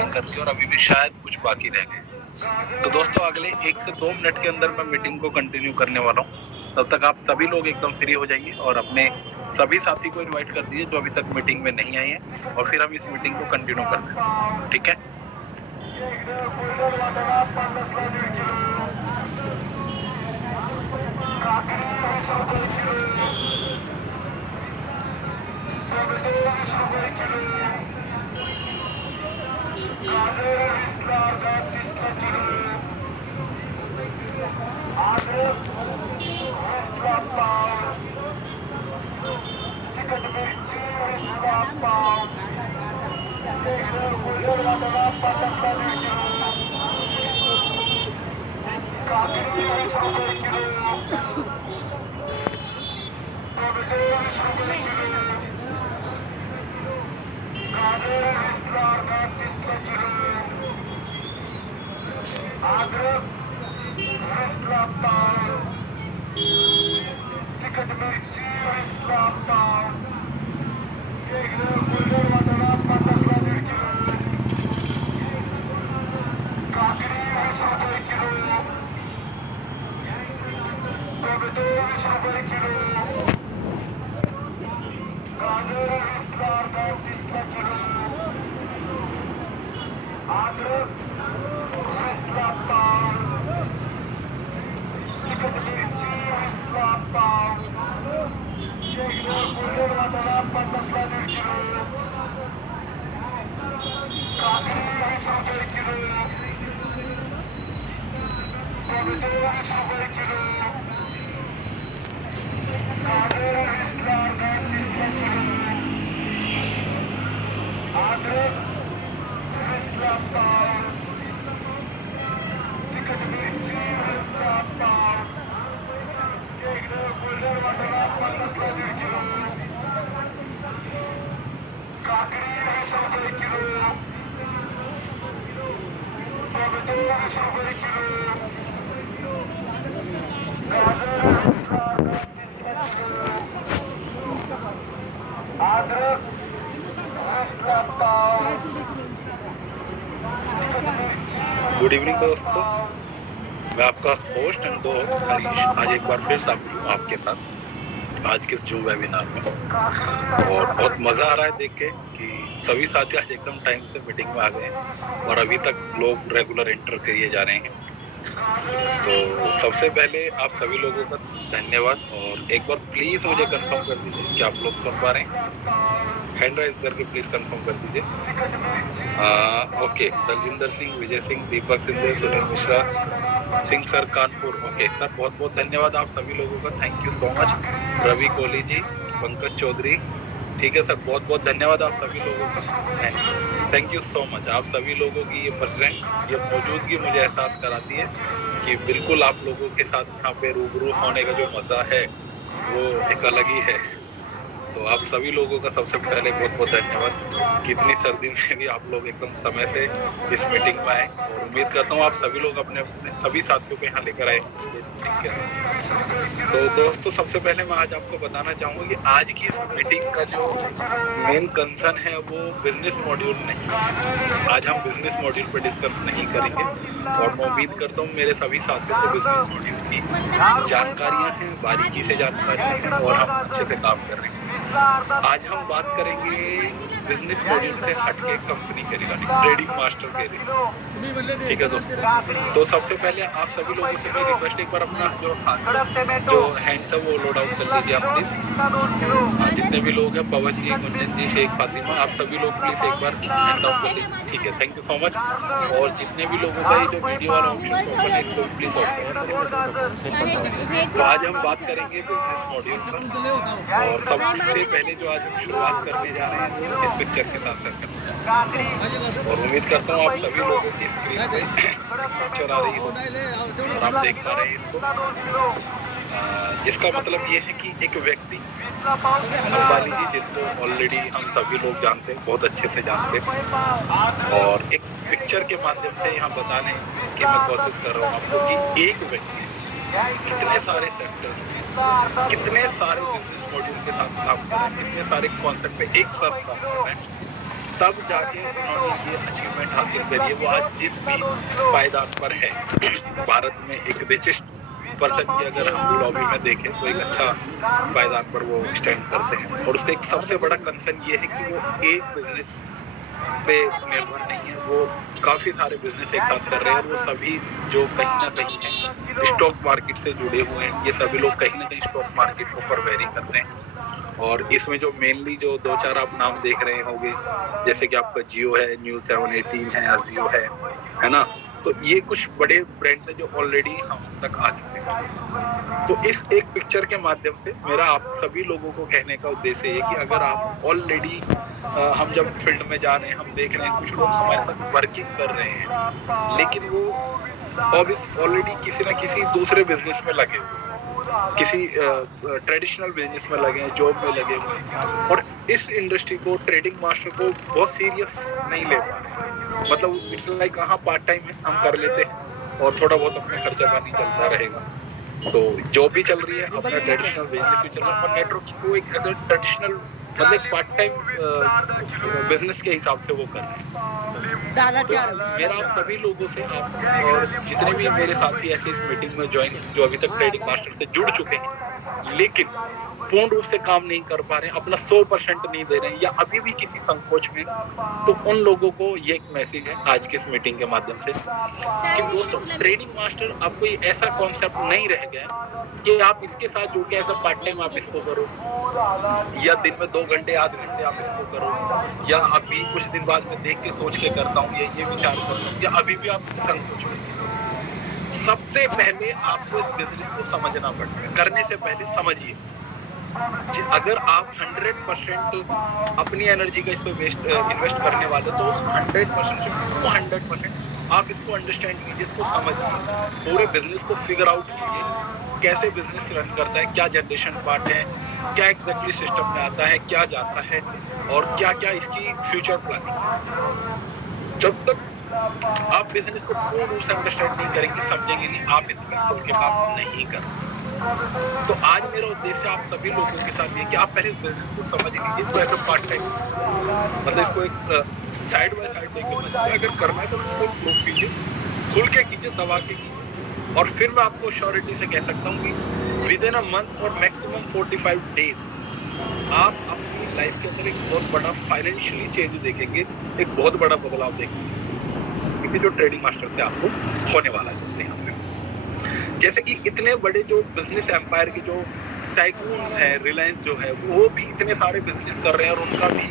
Join कर लिया और अभी भी शायद कुछ बाकी रह गए। तो दोस्तों अगले 1 से 2 मिनट के अंदर मैं मीटिंग को कंटिन्यू करने वाला हूँ। तब तक आप सभी लोग एकदम फ्री हो जाइए और अपने सभी साथी को इनवाइट कर दीजिए जो अभी तक मीटिंग में नहीं आए हैं, और फिर हम इस मीटिंग को कंटिन्यू करते हैं। ठीक है? गुड इवनिंग दोस्तों, मैं आपका होस्ट एंड दोस्त हरीश आज एक बार फिर आपके साथ आज के जूम वेबिनार में। और बहुत मज़ा आ रहा है देख के कि सभी साथी आज एकदम टाइम से मीटिंग में आ गए हैं और अभी तक लोग रेगुलर एंटर करिए जा रहे हैं। तो सबसे पहले आप सभी लोगों का धन्यवाद, और एक बार प्लीज़ मुझे कंफर्म कर दीजिए कि आप लोग सुन पा रहे हैं। हैंड राइज करके प्लीज़ कंफर्म कर दीजिए। Okay, Daljinder Singh, Vijay Singh, Deepak Sindhe, Sunil Mishra, Singh sir Kanpur. Okay sir, बहुत बहुत धन्यवाद आप सभी लोगों का, thank you so much. Ravi Kohli ji, Pankaj Chaudhary, ठीक है सर, बहुत बहुत धन्यवाद आप सभी लोगों का, थैंक यू सो मच। आप सभी लोगों की ये प्रेजेंट, ये मौजूदगी मुझे एहसास कराती है कि बिल्कुल आप लोगों के साथ यहाँ पे रूबरू होने का जो मज़ा है वो एक अलग ही है। तो आप सभी लोगों का सबसे पहले बहुत बहुत धन्यवाद कि इतनी सर्दी में भी आप लोग एकदम समय से इस मीटिंग में आए, और उम्मीद करता हूँ आप सभी लोग अपने अपने सभी साथियों को यहाँ लेकर आए। ठीक है, तो दोस्तों सबसे पहले मैं आज आपको बताना चाहूँगा कि आज की इस मीटिंग का जो मेन कंसर्न है वो बिजनेस मॉड्यूल नहीं। आज हम बिजनेस मॉड्यूल पर डिस्कस नहीं करेंगे, और मैं उम्मीद करता हूँ मेरे सभी साथियों को बिजनेस मॉड्यूल की जानकारियाँ हैं, बारीकी से जानकारियाँ हैं, और हम अच्छे से काम कर रहे हैं। आज हम बात करेंगे बिजनेस मॉड्यूल से हटके कंपनी के रिगार्डिंग, ट्रेडिंग मास्टर के रिगार्डिंग। ठीक है दोस्तों, तो सबसे पहले आप सभी लोगों से मैं रिक्वेस्ट, एक बार अपना जो हैंड्स है वो लोड आउट कर लीजिए आप प्लीज। जितने भी लोग हैं, पवन जी, गुंजन जी, शेख फातिमा, आप सभी लोग प्लीज एक बार हैंड आउट कर लीजिए। ठीक है, थैंक यू सो मच। और जितने भी लोगों का ये जो वीडियो वाला ऑप्शन ओपन है इसको प्लीज ऑफ करें। तो आज हम बात करेंगे बिजनेस मॉड्यूल पर, और सबसे पहले जो आज हम शुरुआत करने जा रहे हैं वो इस पिक्चर के साथ करते हैं, और उम्मीद करता हूँ आप सभी लोगों की स्क्रीन पे पिक्चर आ रही हो और आप देख पा रहे हैं इसको, जिसका मतलब ये है कि एक व्यक्ति, अंबानी जी, जिनको ऑलरेडी हम सभी लोग जानते हैं, बहुत अच्छे से जानते हैं, और एक पिक्चर के माध्यम से यहाँ बताने की मैं कोशिश कर रहा हूँ आपको कि एक व्यक्ति कितने सारे सेक्टर, कितने सारे बिजनेस मॉड्यूल के साथ काम कर रहे हैं, कितने सारे कॉन्सेप्ट पे एक साथ काम कर रहे हैं, तब जाके उन्होंने ये अचीवमेंट हासिल करी है। वो आज जिस भी पायदान पर है, भारत में एक रिचेस्ट पर्सन की अगर हम लॉबी में देखें तो एक अच्छा पायदान पर वो स्टैंड करते हैं। और उसका एक सबसे बड़ा कंसर्न ये है कि वो एक बिजनेस पे निर्भर नहीं है, वो काफी सारे बिजनेस एक साथ कर रहे हैं। और वो सभी जो कहीं ना कहीं है स्टॉक मार्केट से जुड़े हुए हैं, ये सभी लोग कहीं ना कहीं स्टॉक मार्केट को ऊपर वेरी करते हैं। और इसमें जो मेनली जो 2-4 आप नाम देख रहे होंगे, जैसे कि आपका जियो है, न्यूज़ 718 है, अजियो है ना। तो ये कुछ बड़े ब्रांड्स हैं जो ऑलरेडी हम तक आ चुके हैं। तो इस एक पिक्चर के माध्यम से मेरा आप सभी लोगों को कहने का उद्देश्य है कि अगर आप ऑलरेडी हम जब फील्ड में जा रहे हैं, हम देख रहे हैं कुछ लोग हमारे साथ वर्किंग कर रहे हैं, लेकिन वो ऑलरेडी किसी ना किसी दूसरे बिजनेस में लगे हुए, किसी ट्रेडिशनल बिजनेस में लगे हैं, जॉब में लगे हुए हैं, और इस इंडस्ट्री को, ट्रेडिंग मास्टर को बहुत सीरियस नहीं ले पा रहे। मतलब इट्स लाइक हाँ पार्ट टाइम है, हम कर लेते हैं और थोड़ा बहुत अपना खर्चा पानी चलता रहेगा। तो जॉब भी चल रही है, अपना ट्रेडिशनल बिजनेस भी चल रहा है, और नेटवर्क को एक अगर ट्रेडिशनल मतलब एक पार्ट टाइम बिजनेस के हिसाब से वो कर रहे हैं। तो मेरा आप सभी लोगों से, आप और जितने भी मेरे साथी ऐसे इस मीटिंग में ज्वाइन जो अभी तक ट्रेडिंग मास्टर से जुड़ चुके हैं लेकिन पूर्ण रूप से काम नहीं कर पा रहे हैं, अपना 100% नहीं दे रहे हैं, या अभी भी किसी संकोच में, तो उन लोगों को ये एक मैसेज है आज की इस मीटिंग के माध्यम से कि दोस्तों, ट्रेडिंग मास्टर अब कोई ऐसा कॉन्सेप्ट नहीं रह गया कि आप इसके साथ जुड़ के ऐसा पार्ट टाइम आप इसको करो, या दिन में 2 घंटे आधे घंटे आप इसको करो, या अभी कुछ दिन बाद में देख के सोच के करता हूँ, ये विचार करता हूँ, या अभी भी आप संकोच में। सबसे पहले आपको इस बिजनेस को समझना पड़ेगा, करने से पहले समझिए। अगर आप 100% अपनी एनर्जी का इस पे इन्वेस्ट करने वाले, तो 100% आप इसको अंडरस्टैंड कीजिए, इसको समझिए, पूरे बिजनेस को फिगर आउट कीजिए, कैसे बिजनेस रन करता है, क्या जनरेशन पार्ट है, क्या एग्जैक्टली सिस्टम में आता है, क्या जाता है, और क्या क्या इसकी फ्यूचर प्लानिंग है। जब तक आप बिजनेस को पूर्ण रूप से अंडरस्टैंड नहीं करेंगे, समझेंगे नहीं, आप इसमें खोल के काम नहीं करेंगे। तो आज मेरा उद्देश्य आप सभी लोगों के साथ ये कि आप पहले बिजनेस को समझ लीजिए, तो ऐसा पार्ट टाइम मतलब इसको एक साइड बाय साइड देखिए, अगर करना है तो उसको प्रूव कीजिए, खुल के कीजिए, दबा के कीजिए। और फिर मैं आपको श्योरिटी से कह सकता हूँ कि विद इन अ मंथ और मैक्सिमम 45 डेज आप अपनी लाइफ के अंदर एक बहुत बड़ा फाइनेंशियली चेंज देखेंगे, एक बहुत बड़ा बदलाव देखेंगे, क्योंकि जो ट्रेडिंग मास्टर से आपको होने वाला है। जैसे कि इतने बड़े जो बिजनेस एम्पायर के जो टाइकून है, रिलायंस जो है, वो भी इतने सारे बिजनेस कर रहे हैं, और उनका भी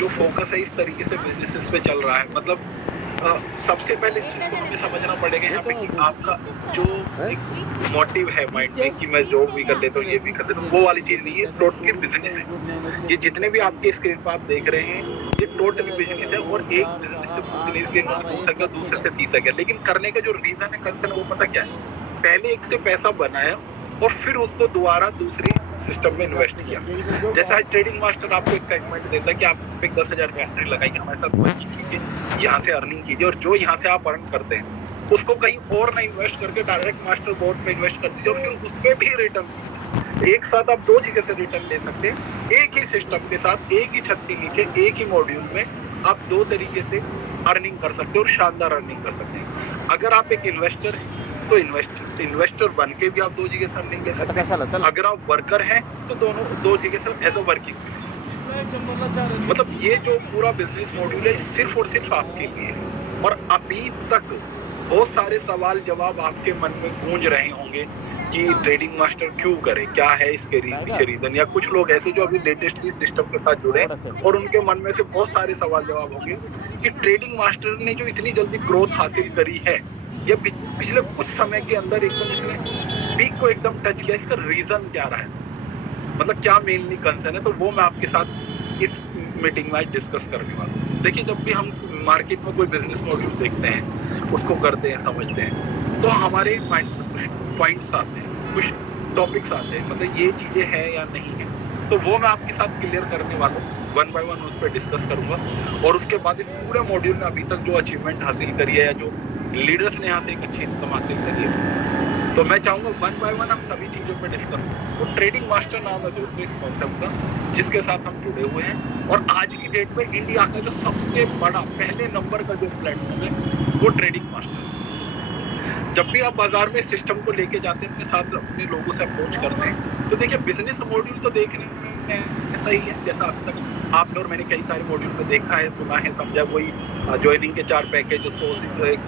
जो फोकस है इस तरीके से बिजनेसेस पे चल रहा है। मतलब सबसे पहले हमें समझना पड़ेगा यहाँ पे कि आपका जो एक मोटिव है माइंड में कि मैं जॉब भी कर लेता हूँ, ये भी कर लेता हूँ, वो वाली चीज नहीं है, टोटली बिजनेस है। ये जितने भी आपके स्क्रीन पर आप देख रहे हैं, ये टोटली बिजनेस है, और एक बिजनेस से हो सके, दूसरे से तीसरा गया। लेकिन करने का जो रीजन है, कंसर्न, वो पता क्या है? पहले एक से पैसा बनाया और फिर उसको दोबारा दूसरी सिस्टम में इन्वेस्ट किया। जैसा ट्रेडिंग मास्टर आपको एक्साइटमेंट देता है कि आप एक 10,000 की एंट्री लगाइए, हमारे साथ वर्किंग कीजिए, यहाँ से अर्निंग कीजिए, और जो यहाँ से आप अर्न करते हैं उसको कहीं और ना इन्वेस्ट करके डायरेक्ट मास्टर बोर्ड में इन्वेस्ट कर दीजिए, और फिर उस पर भी रिटर्न। एक साथ आप 2 जगह से रिटर्न ले सकते हैं, एक ही सिस्टम के साथ, एक ही छत के नीचे, एक ही मॉड्यूल में आप 2 तरीके से अर्निंग कर सकते हो, और शानदार अर्निंग कर सकते हैं। अगर आप एक इन्वेस्टर हैं तो इन्वेस्टर बन के भी आप 2 जगह से अर्निंग ले सकते हैं। अगर आप वर्कर हैं तो दोनों 2 जगह से एज अ वर्किंग। मतलब ये जो पूरा बिजनेस मॉड्यूल है सिर्फ और सिर्फ आपके लिए है। और अभी तक बहुत सारे सवाल जवाब आपके मन में गूंज रहे होंगे कि ट्रेडिंग मास्टर क्यों करे, क्या है इसके पीछे रीजन, या कुछ लोग ऐसे जो अभी लेटेस्टली सिस्टम के साथ जुड़े और उनके मन में से बहुत सारे सवाल जवाब होंगे कि ट्रेडिंग मास्टर ने जो इतनी जल्दी ग्रोथ हासिल करी है, ये पिछले कुछ समय के अंदर एकदम इसने पीक को एकदम टच किया, इसका रीजन क्या रहा है, मतलब क्या मेनली कंसर्न है। तो वो मैं आपके साथ इस मीटिंग में आज डिस्कस करने वाला हूँ। देखिए, जब भी हम मार्केट में कोई बिजनेस मॉड्यूल देखते हैं, उसको करते हैं, समझते हैं, तो हमारे माइंड में कुछ पॉइंट्स आते हैं, कुछ टॉपिक्स आते हैं, मतलब ये चीजें हैं या नहीं है। तो वो मैं आपके साथ क्लियर करने वाला हूँ, 1 by 1 उस पर डिस्कस करूंगा। और उसके बाद इस पूरे मॉड्यूल में अभी तक जो अचीवमेंट हासिल करी है, या जो लीडर्स ने यहाँ से एक अच्छी इनकम हासिल करी है, तो मैं चाहूंगा वन बाय वन हम सभी चीजों पे डिस्कस करें। तो ट्रेडिंग मास्टर नाम है दोस्तों इस कॉन्सेप्ट का, जिसके साथ हम जुड़े हुए हैं। और आज की डेट में इंडिया का जो सबसे बड़ा पहले नंबर का जो प्लेटफॉर्म है वो ट्रेडिंग मास्टर है। जब भी आप बाजार में सिस्टम को लेके जाते हैं, अपने साथ अपने लोगों से अप्रोच करते हैं, तो देखिए बिजनेस मॉड्यूल तो देखने में ऐसा ही है जैसा अब तक आपने और मैंने कई सारे मॉड्यूल में देखा है, सुना है, समझा। वही ज्वाइनिंग के 4 पैकेज, उसको एक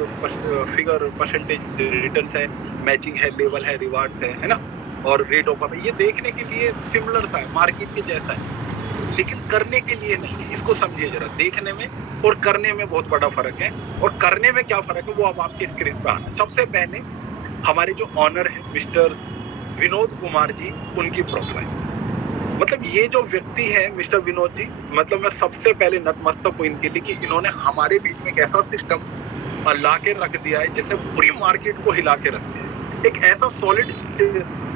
फिगर परसेंटेज रिटर्न है, मैचिंग है, लेवल है, रिवार्ड्स है ना, और रेट ऑफ, ये देखने के लिए सिमिलर सा है, मार्केट के जैसा है, लेकिन करने के लिए नहीं है। इसको समझिए जरा, देखने में और करने में बहुत बड़ा फर्क है। और करने में क्या फर्क है वो अब आपकी स्क्रीन पर आना। सबसे पहले हमारे जो ऑनर है मिस्टर विनोद कुमार जी, उनकी प्रोफाइल, मतलब ये जो व्यक्ति है मिस्टर विनोद जी, मतलब मैं सबसे पहले नतमस्तक हूं इनके लिए कि इन्होंने हमारे बीच में एक ऐसा सिस्टम ला के रख दिया है जिसने पूरी मार्केट को हिला के रख दिया है। एक ऐसा सॉलिड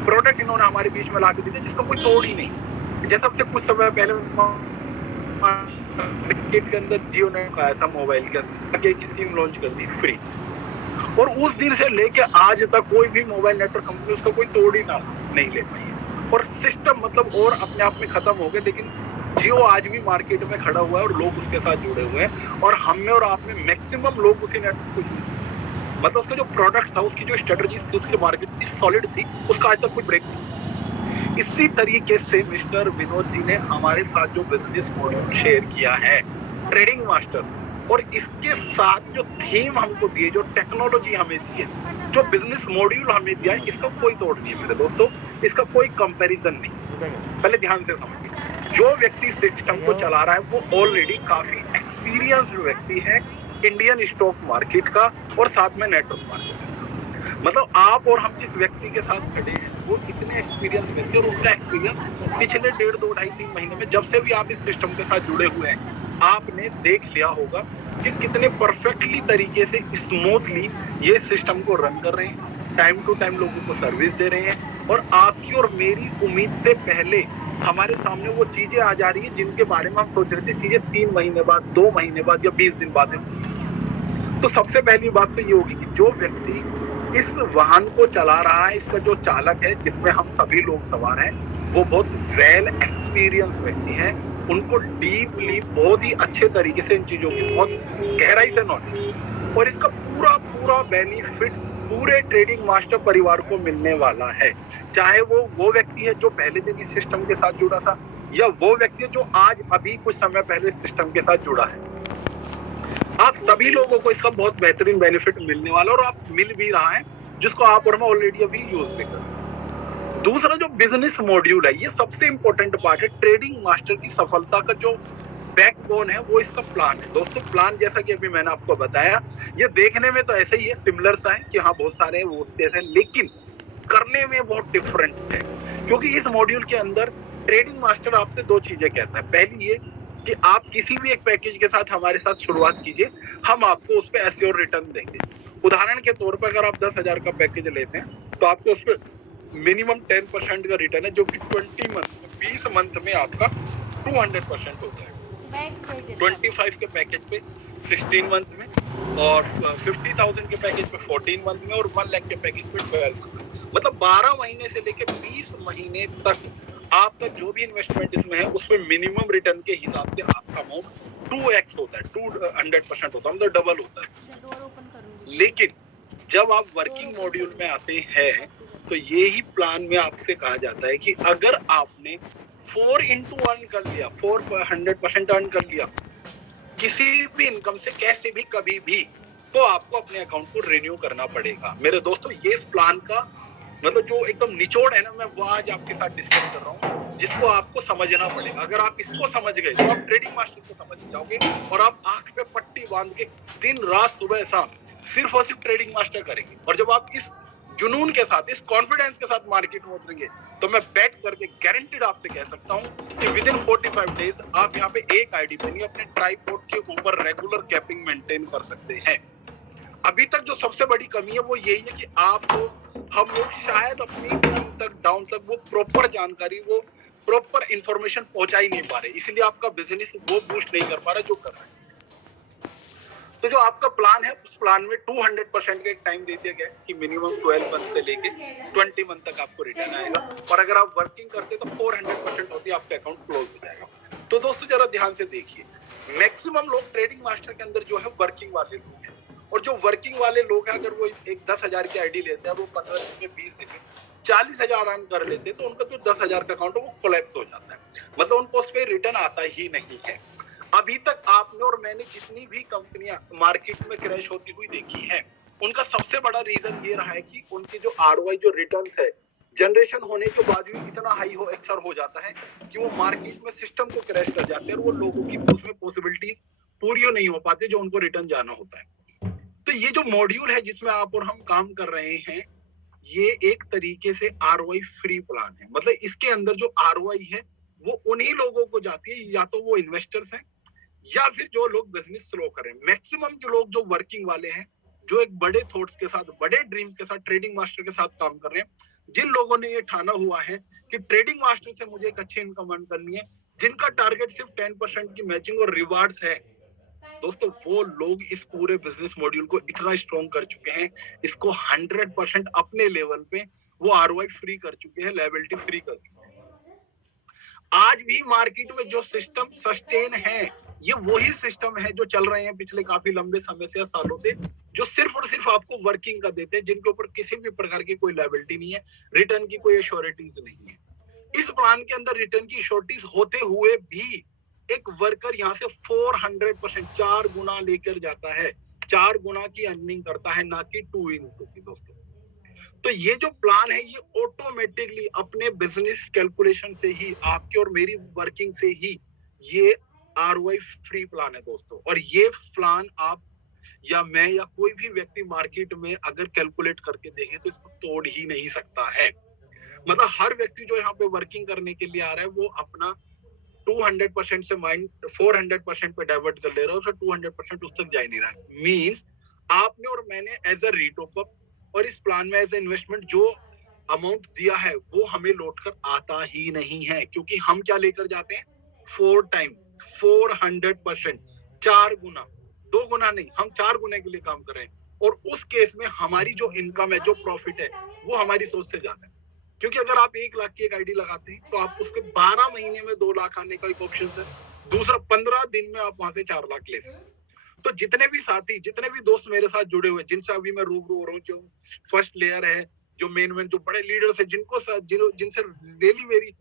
प्रोडक्ट इन्होंने हमारे बीच में ला के दिया जिसका कोई तोड़ ही नहीं। जैसा से कुछ समय पहले मार्केट के अंदर जियो ने आया था मोबाइल के अंदर, एक स्कीम लॉन्च कर दी फ्री, और उस दिन से लेके आज तक कोई भी मोबाइल नेटवर्क कंपनी उसका कोई तोड़ ही ना नहीं ले पाई। और सिस्टम मतलब और अपने आप में खत्म हो गए, लेकिन जियो आज भी मार्केट में खड़ा हुआ है और लोग उसके साथ जुड़े हुए हैं। और हम में और आप में मैक्सिमम लोग उसी नेटवर्क को, मतलब उसका जो प्रोडक्ट था, उसकी जो स्ट्रेटजी थी, उसकी मार्केट की सॉलिड थी, उसका आज तक कोई ब्रेक नहीं। इसी तरीके से मिस्टर विनोद जी ने हमारे साथ जो बिजनेस मॉड्यूल शेयर किया है ट्रेडिंग मास्टर, और इसके साथ जो थीम हमको दिए, जो टेक्नोलॉजी हमें दी है, जो बिजनेस मॉड्यूल हमें दिया है, इसका कोई तोड़ नहीं है मेरे दोस्तों, इसका कोई कंपैरिजन नहीं। पहले ध्यान से समझिए, जो व्यक्ति सिस्टम को चला रहा है वो ऑलरेडी काफी एक्सपीरियंस्ड व्यक्ति है इंडियन स्टॉक मार्केट का और साथ में नेटवर्क मार्केट का। मतलब आप और हम जिस व्यक्ति के साथ खड़े हैं वो इतने एक्सपीरियंस व्यक्ति, और उनका एक्सपीरियंस पिछले 1.5, 2, 2.5, 3 महीने में जब से भी आप इस सिस्टम के साथ जुड़े हुए हैं, आपने देख लिया होगा कि कितने परफेक्टली तरीके से स्मूथली ये सिस्टम को रन कर रहे हैं, टाइम टू टाइम लोगों को सर्विस दे रहे हैं। और आपकी और मेरी उम्मीद से पहले हमारे सामने वो चीजें आ जा रही है जिनके बारे में हम सोच रहे थे चीजें 3 महीने बाद, 2 महीने बाद या 20 दिन बाद। तो सबसे पहली बात तो ये होगी कि जो व्यक्ति इस वाहन को चला रहा है, इसका जो चालक है जिसमें हम सभी लोग सवार हैं, वो बहुत वेल एक्सपीरियंस व्यक्ति है, उनको डीपली बहुत ही अच्छे तरीके से इन चीजों की बहुत गहराई से नॉलेज, और इसका पूरा पूरा बेनिफिट पूरे ट्रेडिंग मास्टर परिवार को मिलने वाला है। चाहे वो व्यक्ति है जो पहले दिन इस सिस्टम के साथ जुड़ा था, या वो व्यक्ति है जो आज अभी कुछ समय पहले सिस्टम के साथ जुड़ा है, आप सभी लोगों को इसका बहुत बेहतरीन बेनिफिट मिलने वाला, और आप मिल भी रहा है, जिसको आप और मैं ऑलरेडी अभी यूज भी कर रहे हैं। दूसरा जो बिजनेस मॉड्यूल है, ये सबसे इंपॉर्टेंट पार्ट है। ट्रेडिंग मास्टर की सफलता का जो बैकबोन है वो इसका प्लान है। दोस्तों प्लान जैसा कि अभी मैंने आपको बताया, ये देखने में तो ऐसे ही है, सिमिलर सा है कि हाँ बहुत सारे वो जैसे, लेकिन करने में बहुत डिफरेंट है। क्योंकि इस मॉड्यूल के अंदर ट्रेडिंग मास्टर आपसे 2 चीजें कहता है। पहली ये कि आप किसी भी एक पैकेज के साथ हमारे साथ शुरुआत कीजिए, हम आपको उस पर एश्योर रिटर्न देंगे। उदाहरण के तौर पर अगर आप 10,000 का पैकेज लेते हैं तो आपको उस पर मिनिमम 10% का रिटर्न है, जो कि 20 मंथ में, 20 मंथ में आपका 200% होता है। 25 के पैकेज पे 16 मंथ में, और 50,000 के पैकेज पे 14 मंथ में, और 1 लाख के पैकेज पे 12 मंथ में। मतलब 12 महीने से लेकर 20 महीने तक आपका जो भी इन्वेस्टमेंट इसमें है उसमें मिनिमम रिटर्न के हिसाब से आपका अमाउंट 2x होता है, 200% होता है, मतलब डबल होता है। लेकिन जब आप वर्किंग मॉड्यूल में आते हैं तो यही प्लान में आपसे कहा जाता है कि अगर आपने 4x अर्न कर लिया, 400% अर्न कर लिया किसी भी इनकम से, कैसे भी, कभी भी, तो आपको अपने अकाउंट को रिन्यू करना पड़ेगा। मेरे दोस्तों ये इस प्लान का मतलब जो एकदम निचोड़ है ना, मैं वो आज आपके साथ डिस्कस कर रहा हूँ, जिसको आपको समझना पड़ेगा। अगर आप इसको समझ गए तो आप ट्रेडिंग मास्टर को समझ जाओगे, और आप आंख पे पट्टी बांध के दिन रात सुबह शाम सिर्फ और सिर्फ ट्रेडिंग मास्टर करेंगे। और जब आप इस जुनून के साथ, इस कॉन्फिडेंस के साथ मार्केट में उतरेंगे, तो मैं बैट करके गारंटीड आपसे कह सकता हूँ कि विद इन 45 डेज आप यहाँ पे एक आईडी पे नहीं, अपने ट्राइपॉड के ऊपर रेगुलर कैपिंग मेंटेन कर सकते हैं। अभी तक जो सबसे बड़ी कमी है वो यही है कि आपको हम लोग शायद अपनी टीम तक, डाउन तक वो प्रॉपर जानकारी, वो प्रॉपर इंफॉर्मेशन पहुंचा ही नहीं पा रहे, इसलिए आपका बिजनेस वो बूस्ट नहीं कर पा रहा जो कर रहा है। तो जो आपका प्लान है उस प्लान में 200% का एक टाइम दे दिया गया है कि मिनिमम 12 मंथ से लेके 20 मंथ तक आपको रिटर्न आएगा, और अगर आप वर्किंग करते तो 400% होती है आपका अकाउंट क्लोज हो जाएगा। तो दोस्तों जरा ध्यान से देखिए, मैक्सिमम लोग ट्रेडिंग मास्टर के अंदर जो है वर्किंग वाले लोग हैं, और जो वर्किंग वाले लोग हैं अगर वो एक 10,000 की आईडी लेते हैं, वो 15 दिन में 20 दिन में 40,000 अर्न कर लेते हैं, तो उनका जो 10,000 का अकाउंट है वो कोलैप्स हो जाता है, मतलब उनको उस पर रिटर्न आता ही नहीं है। अभी तक आपने और मैंने जितनी भी कंपनियां मार्केट में क्रैश होती हुई देखी हैं, उनका सबसे बड़ा रीजन ये रहा है कि उनकी जो आरओआई जो रिटर्न है जनरेशन होने के बाद भी इतना हाई हो एक्सर हो जाता है कि वो मार्केट में सिस्टम को क्रैश कर जाते हैं, और वो लोगों की उसमें पॉसिबिलिटीज पूरी नहीं हो पाती जो उनको रिटर्न जाना होता है। तो ये जो मॉड्यूल है जिसमें आप और हम काम कर रहे हैं, ये एक तरीके से आरओआई फ्री प्लान है। मतलब इसके अंदर जो आरओआई है वो उन्हीं लोगों को जाती है, या तो वो इन्वेस्टर्स हैं या फिर जो लोग बिजनेस स्लो कर रहे हैं। मैक्सिमम जो लोग जो वर्किंग वाले हैं, जो एक बड़े थॉट्स के साथ, बड़े ड्रीम्स के साथ ट्रेडिंग मास्टर के साथ काम कर रहे हैं, जिन लोगों ने ये ठाना हुआ है कि ट्रेडिंग मास्टर से मुझे एक अच्छी इनकम अर्न करनी है, जिनका टारगेट सिर्फ 10% की मैचिंग और रिवार्ड्स है, दोस्तों वो लोग इस पूरे बिजनेस मॉड्यूल को इतना स्ट्रॉन्ग कर चुके हैं, इसको 100% अपने लेवल पे वो आरओआई फ्री कर चुके हैं, लायबिलिटी फ्री कर चुके हैं। आज भी मार्केट में जो सिस्टम सस्टेन है, ये वही सिस्टम है जो चल रहे हैं पिछले काफी लंबे समय से, सालों से, जो सिर्फ और सिर्फ आपको वर्किंग का देते हैं, जिनके ऊपर किसी भी प्रकार की कोई लायबिलिटी नहीं है, रिटर्न की कोई एश्योरिटीज नहीं है। इस प्लान के अंदर रिटर्न की एश्योरिटीज होते हुए भी एक वर्कर यहाँ से 400% 4 गुना लेकर जाता है, 4 गुना की अर्निंग करता है, ना कि 2 into की दोस्तों। तो ये जो प्लान है ये ऑटोमेटिकली अपने बिजनेस कैलकुलेशन से ही, आपकी और मेरी वर्किंग से ही ये आरओआई फ्री प्लान है दोस्तों। और ये प्लान आप या मैं या कोई भी व्यक्ति मार्केट में अगर कैलकुलेट करके देखे तो इसको तोड़ ही नहीं सकता है। मतलब हर व्यक्ति जो यहाँ पे वर्किंग करने के लिए आ रहा है वो अपना 200% से माइंड 400% पे डाइवर्ट कर ले रहा है, उसका 200% उस तक जा ही नहीं रहा है। मीन्स आपने और मैंने एज अ रीटॉप अप और इस प्लान में एज ए इन्वेस्टमेंट जो अमाउंट दिया है वो हमें लौट कर आता ही नहीं है, क्योंकि हम क्या लेकर जाते हैं 400%, 4 गुना, 2 गुना नहीं, हम 4 गुने के लिए काम कर रहे हैं। और उस केस में हमारी जो इनकम है, जो प्रॉफिट है, वो हमारी सोच से ज्यादा है। क्योंकि अगर आप 1 लाख की एक आईडी लगाते हैं तो आप उसके 12 महीने में 2 लाख आने का एक ऑप्शन है, दूसरा 15 दिन में आप वहां से 4 लाख ले सकते हैं। तो जितने भी साथी, जितने भी दोस्त मेरे साथ जुड़े हुए, जिनसे अभी मैं रूबरू हो रहा हूँ, जो फर्स्ट लेयर है, जो मेन जो बड़े लीडर्स है, जिनसे डेली मेरी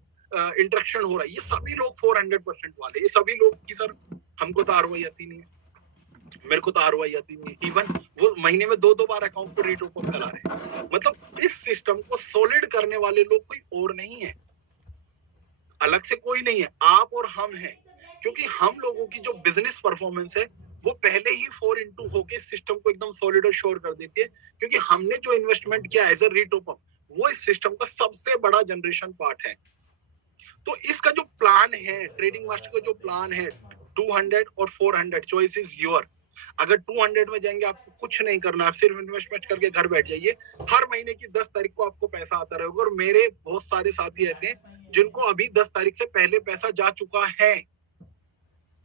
इंटरेक्शन हो रहा है, ये सभी लोग 400% वाले, ये सभी लोग की सर हमको तो आरओआई आती नहीं है, मेरे को तो आरओआई आती नहीं है। इवन वो महीने में 2-2 बार अकाउंट को रीटॉप अप करा रहे हैं। मतलब इस सिस्टम को सॉलिड करने वाले लोग कोई और नहीं है, अलग से कोई नहीं है, आप और हम हैं। क्योंकि हम लोगों की जो बिजनेस परफॉर्मेंस है वो पहले ही 4 into होके सिस्टम को एकदम सॉलिड और श्योर कर देती है, क्योंकि हमने जो इन्वेस्टमेंट किया एज अ रीटॉप अप, वो इस सिस्टम का सबसे बड़ा जनरेशन पार्ट है। तो इसका जो प्लान है, ट्रेडिंग मास्टर का जो प्लान है 200 और 400, चॉइस इज योर। अगर 200 में जाएंगे आपको कुछ नहीं करना, आप सिर्फ इन्वेस्टमेंट करके घर बैठ जाइए, हर महीने की 10 तारीख को आपको पैसा आता रहेगा। और मेरे बहुत सारे साथी ऐसे हैं जिनको अभी 10 तारीख से पहले पैसा जा चुका है,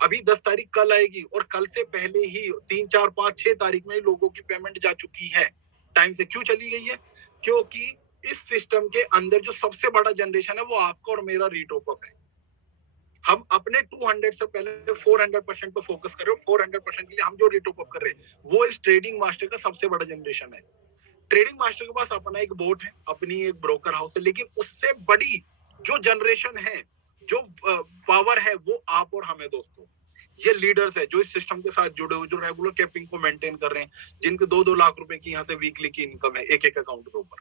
अभी 10 तारीख कल आएगी, और कल से पहले ही 3, 4, 5, 6 तारीख में ही लोगों की पेमेंट जा चुकी है। टाइम से क्यों चली गई है? क्योंकि इस सिस्टम के अंदर जो सबसे बड़ा जनरेशन है वो आपका और मेरा रीटॉप अप है। हम अपने 200 से पहले 400% पे फोकस कर रहे हो। 400% के लिए हम जो रीटॉप अप कर रहे हैं वो इस ट्रेडिंग मास्टर का सबसे बड़ा जनरेशन है। ट्रेडिंग मास्टर के पास अपना एक बोट है, अपनी एक ब्रोकर हाउस है, लेकिन उससे बड़ी जो जनरेशन है, जो पावर है, वो आप और हमें दोस्तों। ये लीडर्स है जो इस सिस्टम के साथ जुड़े हुए, जो रेगुलर कैपिंग को मेंटेन कर रहे हैं, जिनके 2-2 लाख रुपए की यहाँ से वीकली की इनकम है एक अकाउंट के ऊपर।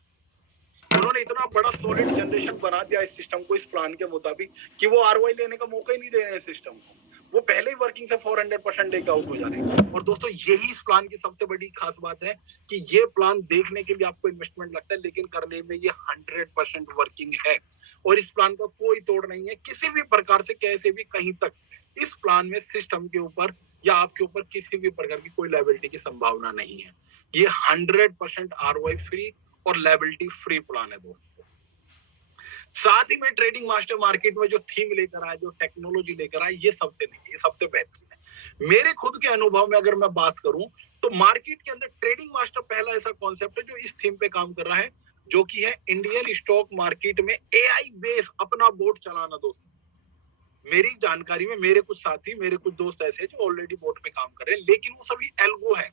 उन्होंने इतना बड़ा सॉलिड जनरेशन बना दिया इस सिस्टम को, इस प्लान के मुताबिक, कि वो आरओआई लेने का मौका ही नहीं दे रहे हैं सिस्टम को। वो पहले ही वर्किंग से 400% लेकर आउट हो जा रहे हैं। और दोस्तों यही इस प्लान की सबसे बड़ी खास बात है कि ये प्लान देखने के लिए आपको इन्वेस्टमेंट लगता है, लेकिन करने में ये 100% वर्किंग है। और इस प्लान का कोई तोड़ नहीं है, किसी भी प्रकार से, कैसे भी, कहीं तक इस प्लान में सिस्टम के ऊपर या आपके ऊपर किसी भी प्रकार की कोई लायबिलिटी की संभावना नहीं है। ये 100% आरओआई फ्री और लायबिलिटी फ्री प्लान है दोस्तों। साथ ही में ट्रेडिंग मास्टर मार्केट में जो थीम लेकर आया, जो टेक्नोलॉजी लेकर आया, ये सबसे नहीं, ये सबसे बेहतरीन है। मेरे खुद के अनुभव में अगर मैं बात करूं तो मार्केट के अंदर ट्रेडिंग मास्टर पहला ऐसा कॉन्सेप्ट है जो इस थीम पे काम कर रहा है, जो कि है इंडियन स्टॉक मार्केट में एआई बेस अपना बोर्ड चलाना। दोस्तों मेरी जानकारी में मेरे कुछ साथी, मेरे कुछ दोस्त ऐसे हैं जो ऑलरेडी बोर्ड पे काम कर रहे हैं, लेकिन वो सभी एल्गो है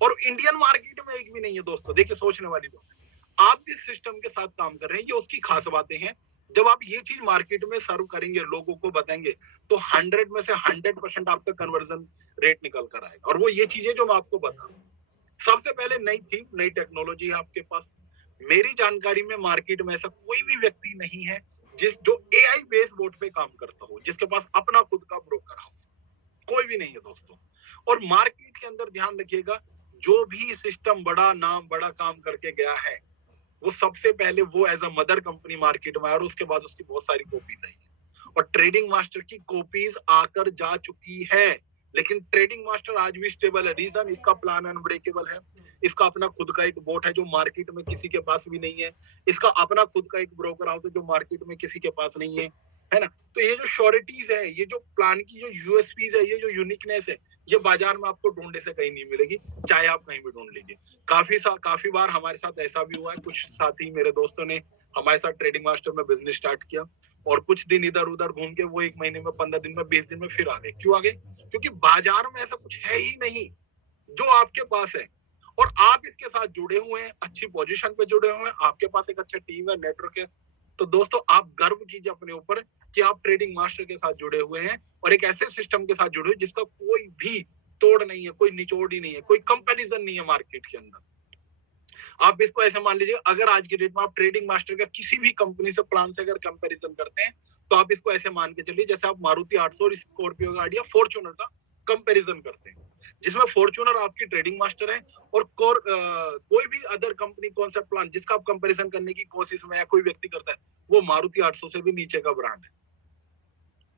और इंडियन मार्केट में एक भी नहीं है। दोस्तों देखिए, सोचने वाली बात है, आप जिस सिस्टम के साथ काम कर रहे हैं ये उसकी खास बातें हैं। जब आप ये चीज मार्केट में सर्व करेंगे, लोगों को बताएंगे, तो 100 में से 100% आपका कन्वर्जन रेट निकल कर आएगा। और वो ये चीजें जो मैं आपको बता रहा हूँ, सबसे पहले नई थीम, नई टेक्नोलॉजी है आपके पास। मेरी जानकारी में मार्केट में ऐसा कोई भी व्यक्ति नहीं है जो एआई बेस्ड बोर्ड पे काम करता हो, जिसके पास अपना खुद का ब्रोकर हाउस, कोई भी नहीं है दोस्तों। और मार्केट के अंदर ध्यान रखिएगा, जो भी सिस्टम बड़ा नाम, बड़ा काम करके गया है, वो सबसे पहले वो as a mother company market में आया और उसके बाद उसकी बहुत सारी कॉपीज आई है। और ट्रेडिंग मास्टर की कॉपीज आकर जा चुकी है, लेकिन ट्रेडिंग मास्टर आज भी स्टेबल है। रीजन, इसका प्लान अनब्रेकेबल है, इसका अपना खुद का एक बोट है जो मार्केट में किसी के पास भी नहीं है, इसका अपना खुद का एक ब्रोकर हाउस है जो मार्केट में किसी के पास नहीं है ना। तो ये जो श्योरिटीज है, ये जो प्लान की जो यूएसपीज है, ये जो यूनिकनेस है, ये बाजार में आपको ढूंढने से कहीं नहीं मिलेगी, चाहे आप कहीं भी ढूंढ लीजिए। काफी बार हमारे साथ ऐसा भी हुआ है, कुछ साथी मेरे दोस्तों ने हमारे साथ ट्रेडिंग मास्टर में बिजनेस स्टार्ट किया और कुछ दिन इधर उधर घूम के वो 1 महीने में, 15 दिन में, 20 दिन में फिर आ गए। क्यों आ गए? क्योंकि बाजार में ऐसा कुछ है ही नहीं जो आपके पास है, और आप इसके साथ जुड़े हुए हैं, अच्छी पोजीशन पे जुड़े हुए हैं, आपके पास एक अच्छा टीम है, नेटवर्क है। तो दोस्तों आप गर्व कीजिए अपने ऊपर कि आप ट्रेडिंग मास्टर के साथ जुड़े हुए हैं और एक ऐसे सिस्टम के साथ जुड़े हुए जिसका कोई भी तोड़ नहीं है, कोई निचोड़ ही नहीं है, कोई कंपैरिजन नहीं है मार्केट के अंदर। आप इसको ऐसे मान लीजिए, अगर आज की डेट में आप ट्रेडिंग मास्टर का किसी भी कंपनी से, प्लान से अगर कंपैरिजन करते हैं, तो आप इसको ऐसे मान के चलिए जैसे आप मारुति 800 और स्कॉर्पियो गाड़ी या फॉर्च्यूनर का कंपैरिजन करते हैं, जिसमें फॉर्च्यूनर आपकी ट्रेडिंग मास्टर है और कोई भी अदर कंपनी कॉन्सेप्ट प्लान जिसका आप कंपैरिजन करने की कोशिश में या कोई व्यक्ति करता है, वो मारुति 800 से भी नीचे का ब्रांड है।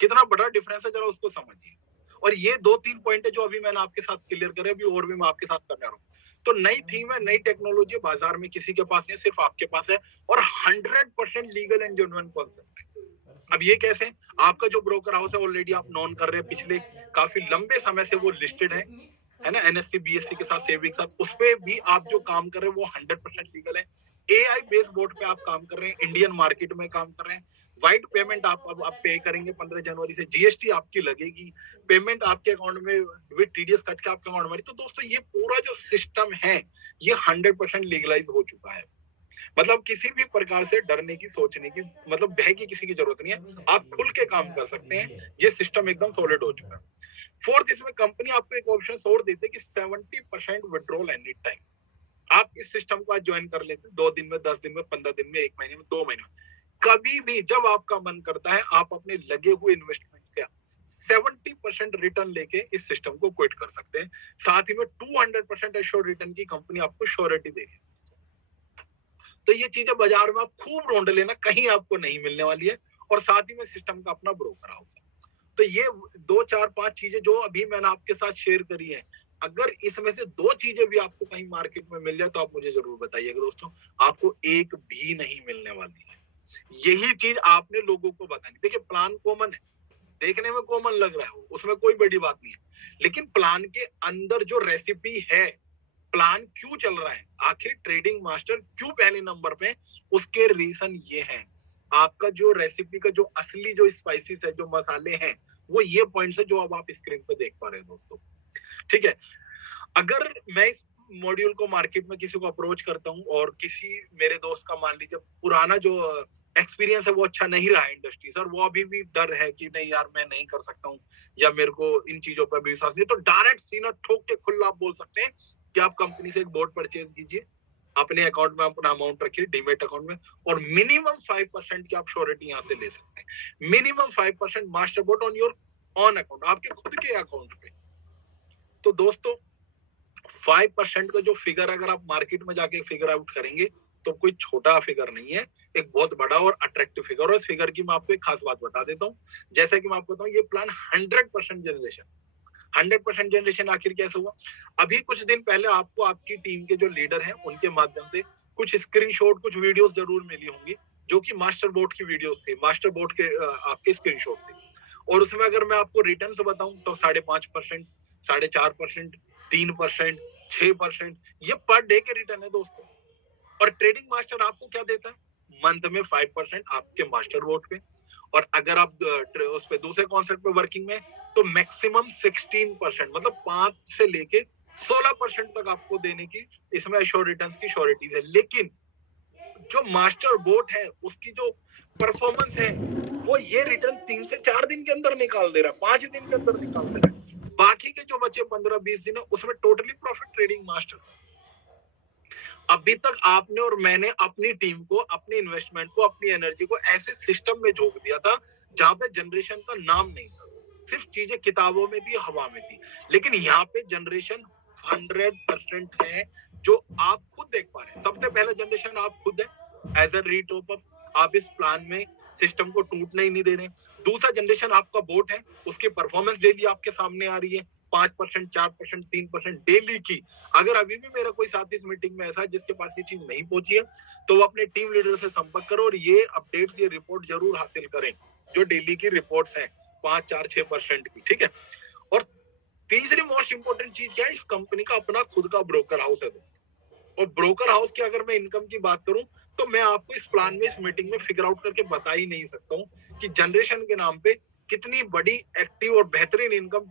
कितना बड़ा डिफरेंस है, जरा उसको समझिए। और ये 2-3 पॉइंट है जो अभी मैंने आपके साथ क्लियर करे, अभी और भी मैं आपके साथ करने रहा हूँ। तो नई थीम है, नई टेक्नोलॉजी बाजार में किसी के पास नहीं, सिर्फ आपके पास है, और 100% लीगल एंड जेन्युइन कॉन्सेप्ट है। अब ये कैसे? आपका जो ब्रोकर हाउस है ऑलरेडी आप नॉन कर रहे हैं, पिछले काफी लंबे समय से वो लिस्टेड है ना, एनएससी बीएससी के साथ, सेबी के साथ, उस पे भी आप जो काम कर रहे हैं वो 100% लीगल है। एआई बेस्ड बोर्ड पे आप काम कर रहे हैं, इंडियन मार्केट में काम कर रहे हैं। वाइट पेमेंट आप पे करेंगे 15 जनवरी से, जीएसटी आपकी लगेगी, पेमेंट आपके अकाउंट में विद टीडीएस कट के आपके अकाउंट में। तो दोस्तों ये पूरा जो सिस्टम है ये 100% लीगलाइज हो चुका है। मतलब किसी भी प्रकार से डरने की, सोचने की, मतलब भय की किसी की जरूरत नहीं है, आप खुल के काम कर सकते हैं। ये सिस्टम एकदम सॉलिड हो चुका है। फोर्थ, इसमें कंपनी आपको एक ऑप्शन और देती है कि 70% विड्रॉल एनी टाइम। आप इस सिस्टम को आज ज्वाइन कर लेते हैं, 2 दिन में, 10 दिन में, 15 दिन में, 1 महीने में, 2 महीने में, कभी भी जब आपका मन करता है आप अपने लगे हुए इन्वेस्टमेंट का 70% रिटर्न लेके इस सिस्टम को क्विट कर सकते हैं। साथ ही में 200% एश्योर्ड रिटर्न की कंपनी आपको श्योरिटी देगी। तो ये चीजें बाजार में आप खूब ढूंढ लेना, कहीं आपको नहीं मिलने वाली है। और साथ ही में सिस्टम का अपना ब्रोकर हाउस है। तो ये 2, 4, 5 चीजें जो अभी मैंने आपके साथ शेयर करी है, अगर इसमें से 2 चीजें भी आपको कहीं मार्केट में मिल जाए तो आप मुझे जरूर बताइएगा दोस्तों, आपको एक भी नहीं मिलने वाली है। यही चीज आपने लोगों को बतानी। देखिए प्लान कॉमन है, देखने में कॉमन लग रहा है, उसमें कोई बड़ी बात नहीं है, लेकिन प्लान के अंदर जो रेसिपी है, प्लान क्यों चल रहा है, आखिर ट्रेडिंग मास्टर क्यों पहले नंबर पे, उसके रीजन ये है। आपका जो रेसिपी का जो असली जो स्पाइसेस है, जो मसाले हैं, वो ये पॉइंट्स है जो अब आप स्क्रीन पे देख पा रहे हैं दोस्तों। ठीक है, अगर मैं इस मॉड्यूल को मार्केट में किसी को अप्रोच करता हूँ और किसी मेरे दोस्त का मान लीजिए पुराना जो एक्सपीरियंस है वो अच्छा नहीं रहा है इंडस्ट्री सर, वो अभी भी डर है कि नहीं यार मैं नहीं कर सकता हूँ या मेरे को इन चीजों पर भी विश्वास नहीं, तो डायरेक्ट सीना ठोक के खुला आप बोल सकते हैं कि आप कंपनी से एक बोर्ड परचेज कीजिए, अपने अकाउंट में अपना अमाउंट रखिए डीमेट अकाउंट में, और मिनिमम 5% की आप श्योरिटी यहाँ से ले सकते हैं। Minimum 5% master board on your on account, आपके खुद के अकाउंट पे। तो दोस्तों 5% का जो फिगर अगर आप मार्केट में जाके फिगर आउट करेंगे तो कोई छोटा फिगर नहीं है, एक बहुत बड़ा और अट्रैक्टिव फिगर। और इस फिगर की मैं आपको एक खास बात बता देता हूँ, जैसा कि मैं आपको बताऊँ, ये प्लान 100% जनरेशन 100% जनरेशन आखिर कैसे हुआ? अभी कुछ दिन पहले आपको आपकी टीम के जो लीडर हैं उनके माध्यम से कुछ स्क्रीनशॉट, कुछ वीडियोस जरूर मिली होंगी जो कि मास्टर बोर्ड की वीडियोस थी, मास्टर बोर्ड के आपके स्क्रीनशॉट थे। और उसमें अगर मैं आपको रिटर्न से बताऊं तो 5.5%, 4.5%, 3%, 6%, ये पर डे के रिटर्न है दोस्तों। और ट्रेडिंग मास्टर आपको क्या देता है? मंथ में 5% आपके मास्टर वोट पे, और अगर आप उस पे दूसरे कॉन्सेप्ट पे वर्किंग में तो मैक्सिमम 16%, मतलब 5 से लेके 16% तक आपको देने की इसमें एश्योर रिटर्न्स की श्योरिटीज है। लेकिन जो मास्टर बोट है उसकी जो परफॉर्मेंस है वो ये रिटर्न 3 से 4 दिन के अंदर निकाल दे रहा है, 5 दिन के अंदर निकाल दे रहा है। बाकी के जो बचे 15-20 दिन है उसमें टोटली प्रॉफिट ट्रेडिंग मास्टर। अभी तक आपने और मैंने अपनी टीम को, अपनी इन्वेस्टमेंट को, अपनी एनर्जी को ऐसे सिस्टम में झोंक दिया था जहां पे जनरेशन का नाम नहीं था, सिर्फ चीजें किताबों में थी, हवा में थी। लेकिन यहाँ पे जनरेशन 100% है जो आप खुद देख पा रहे हैं। सबसे पहले जनरेशन आप खुद है एज ए रीटॉप अप, आप इस प्लान में सिस्टम को टूटने ही नहीं दे रहे। दूसरा जनरेशन आपका बोट है, उसकी परफॉर्मेंस डेली आपके सामने आ रही है, 5%, 4%, 3% डेली की। अगर अभी भी मेरा कोई साथी इस मीटिंग में ऐसा है जिसके पास ये चीज नहीं पहुंची है तो वो अपने टीम लीडर से संपर्क करो और ये अपडेट, ये रिपोर्ट जरूर हासिल करें जो डेली की रिपोर्ट्स है 5, 4, 6% की, ठीक है। और तीसरी मोस्ट इंपोर्टेंट चीज क्या है, इस कंपनी का अपना खुद का ब्रोकर हाउस है दोस्तों। और ब्रोकर हाउस की अगर मैं इनकम की बात करूं तो मैं आपको इस प्लान में, इस मीटिंग में फिगर आउट करके बता ही नहीं सकता हूं कि जनरेशन के नाम पे कितनी बड़ी एक्टिव और बेहतरीन इनकम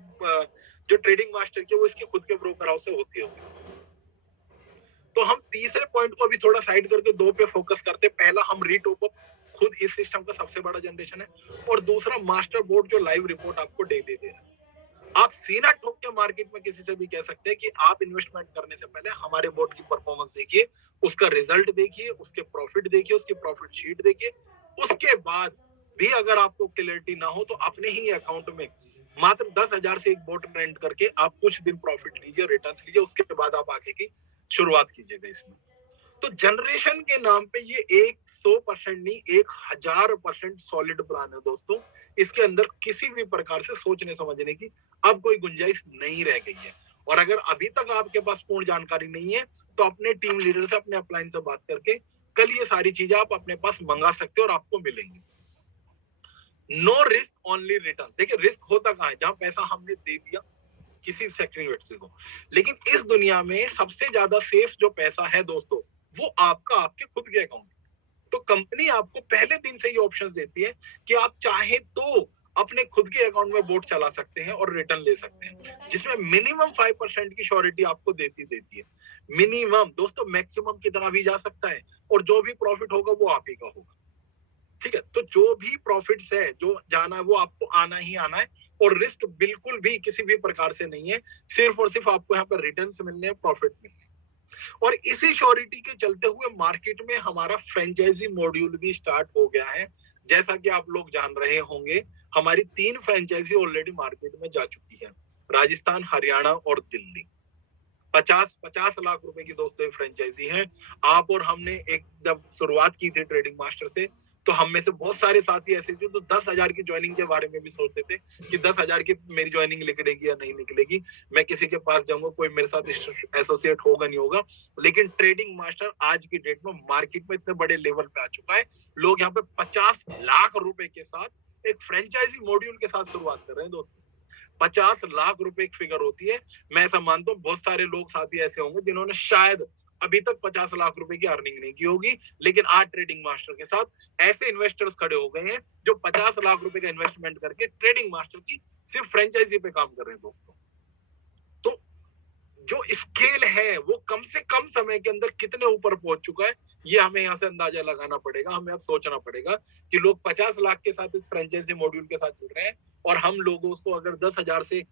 जो ट्रेडिंग मास्टर की वो इसके खुद के ब्रोकर हाउस से होती है। तो हम तीसरे पॉइंट को अभी थोड़ा साइड करके 2 पे फोकस करते। पहला, हम रीटॉप अप खुद इस सिस्टम का सबसे बड़ा जनरेशन है, और दूसरा मास्टर बोर्ड जो लाइव रिपोर्ट आपको डेली दे रहा है। आप सीना ठोक के मार्केट में किसी से भी कह सकते हैं कि आप इन्वेस्टमेंट करने से पहले हमारे बोर्ड की परफॉर्मेंस देखिए, उसका रिजल्ट देखिए, उसके प्रॉफिट देखिए, उसकी प्रॉफिट शीट देखिए। उसके बाद भी अगर आपको क्लियरिटी ना हो तो अपने ही अकाउंट में मात्र 10,000 से एक बोट रेंट करके आप कुछ दिन प्रॉफिट लीजिए, रिटर्न लीजिए, उसके बाद आप आगे की शुरुआत कीजिएगा इसमें। तो जनरेशन के नाम पे ये 100% नहीं, 1000% सॉलिड प्लान है दोस्तों। इसके अंदर किसी भी प्रकार से सोचने समझने की अब कोई गुंजाइश नहीं रह गई है। और अगर अभी तक आपके पास पूर्ण जानकारी नहीं है तो अपने टीम लीडर से, अपने अपलाइन से बात करके कल ये सारी चीजें आप अपने पास मंगा सकते हो और आपको मिलेंगी। No risk only return. देखिए रिस्क होता कहाँ है, जहां पैसा हमने दे दिया किसी सेक्टर व्यक्ति को। लेकिन इस दुनिया में सबसे ज्यादा सेफ जो पैसा है दोस्तों वो आपका, आपके खुद के अकाउंट। तो कंपनी आपको पहले दिन से ही ऑप्शन देती है कि आप चाहे तो अपने खुद के अकाउंट में बोट चला सकते हैं और रिटर्न ले सकते हैं, जिसमें मिनिमम 5% की श्योरिटी आपको देती है। मिनिमम दोस्तों, मैक्सिमम कितना भी जा सकता है, और जो भी प्रॉफिट होगा वो आप ही का होगा, ठीक है। तो जो भी प्रॉफिट्स है, जो जाना है वो आपको आना ही आना है, और रिस्क बिल्कुल भी किसी भी प्रकार से नहीं है। सिर्फ और सिर्फ आपको यहाँ पर रिटर्न मिलने हैं, प्रॉफिट मिलने हैं। और इसी श्योरिटी के चलते हुए मार्केट में हमारा फ्रेंचाइजी मॉड्यूल भी स्टार्ट हो गया है। जैसा कि आप लोग जान रहे होंगे, हमारी 3 फ्रेंचाइजी ऑलरेडी मार्केट में जा चुकी है, राजस्थान, हरियाणा और दिल्ली। 50 लाख रुपए की दोस्तों फ्रेंचाइजी है। आप और हमने एक जब शुरुआत की थी ट्रेडिंग मास्टर से, तो हम में से बहुत सारे साथी ऐसे थे तो 10,000 की ज्वाइनिंग के बारे में भी सोचते थे कि 10,000 की मेरी ज्वाइनिंग निकलेगी या नहीं निकलेगी, मैं किसी के पास जाऊंगा, कोई मेरे साथ एसोसिएट होगा नहीं होगा। लेकिन ट्रेडिंग मास्टर आज की डेट में मार्केट में इतने बड़े लेवल पे आ चुका है, लोग यहाँ पे 50 लाख रुपए के साथ एक फ्रेंचाइजी मॉड्यूल के साथ शुरुआत कर रहे हैं दोस्तों। 50 लाख रुपए एक फिगर होती है। मैं ऐसा मानता हूँ बहुत सारे लोग साथी ऐसे होंगे जिन्होंने शायद अभी तक 50 लाख रुपए की अर्निंग नहीं की होगी, लेकिन आज ट्रेडिंग मास्टर के साथ ऐसे इन्वेस्टर्स खड़े हो गए हैं जो 50 लाख रुपए का इन्वेस्टमेंट करके ट्रेडिंग मास्टर की सिर्फ फ्रेंचाइजी पे काम कर रहे हैं दोस्तों। तो जो स्केल है वो कम से कम समय के अंदर कितने ऊपर पहुंच चुका है, ये हमें यहाँ से अंदाजा लगाना पड़ेगा। हमें अब सोचना पड़ेगा कि लोग 50 लाख के साथ इस फ्रेंचाइजी मॉड्यूल के साथ जुड़ रहे हैं, और हम लोगों को अगर 10,000 से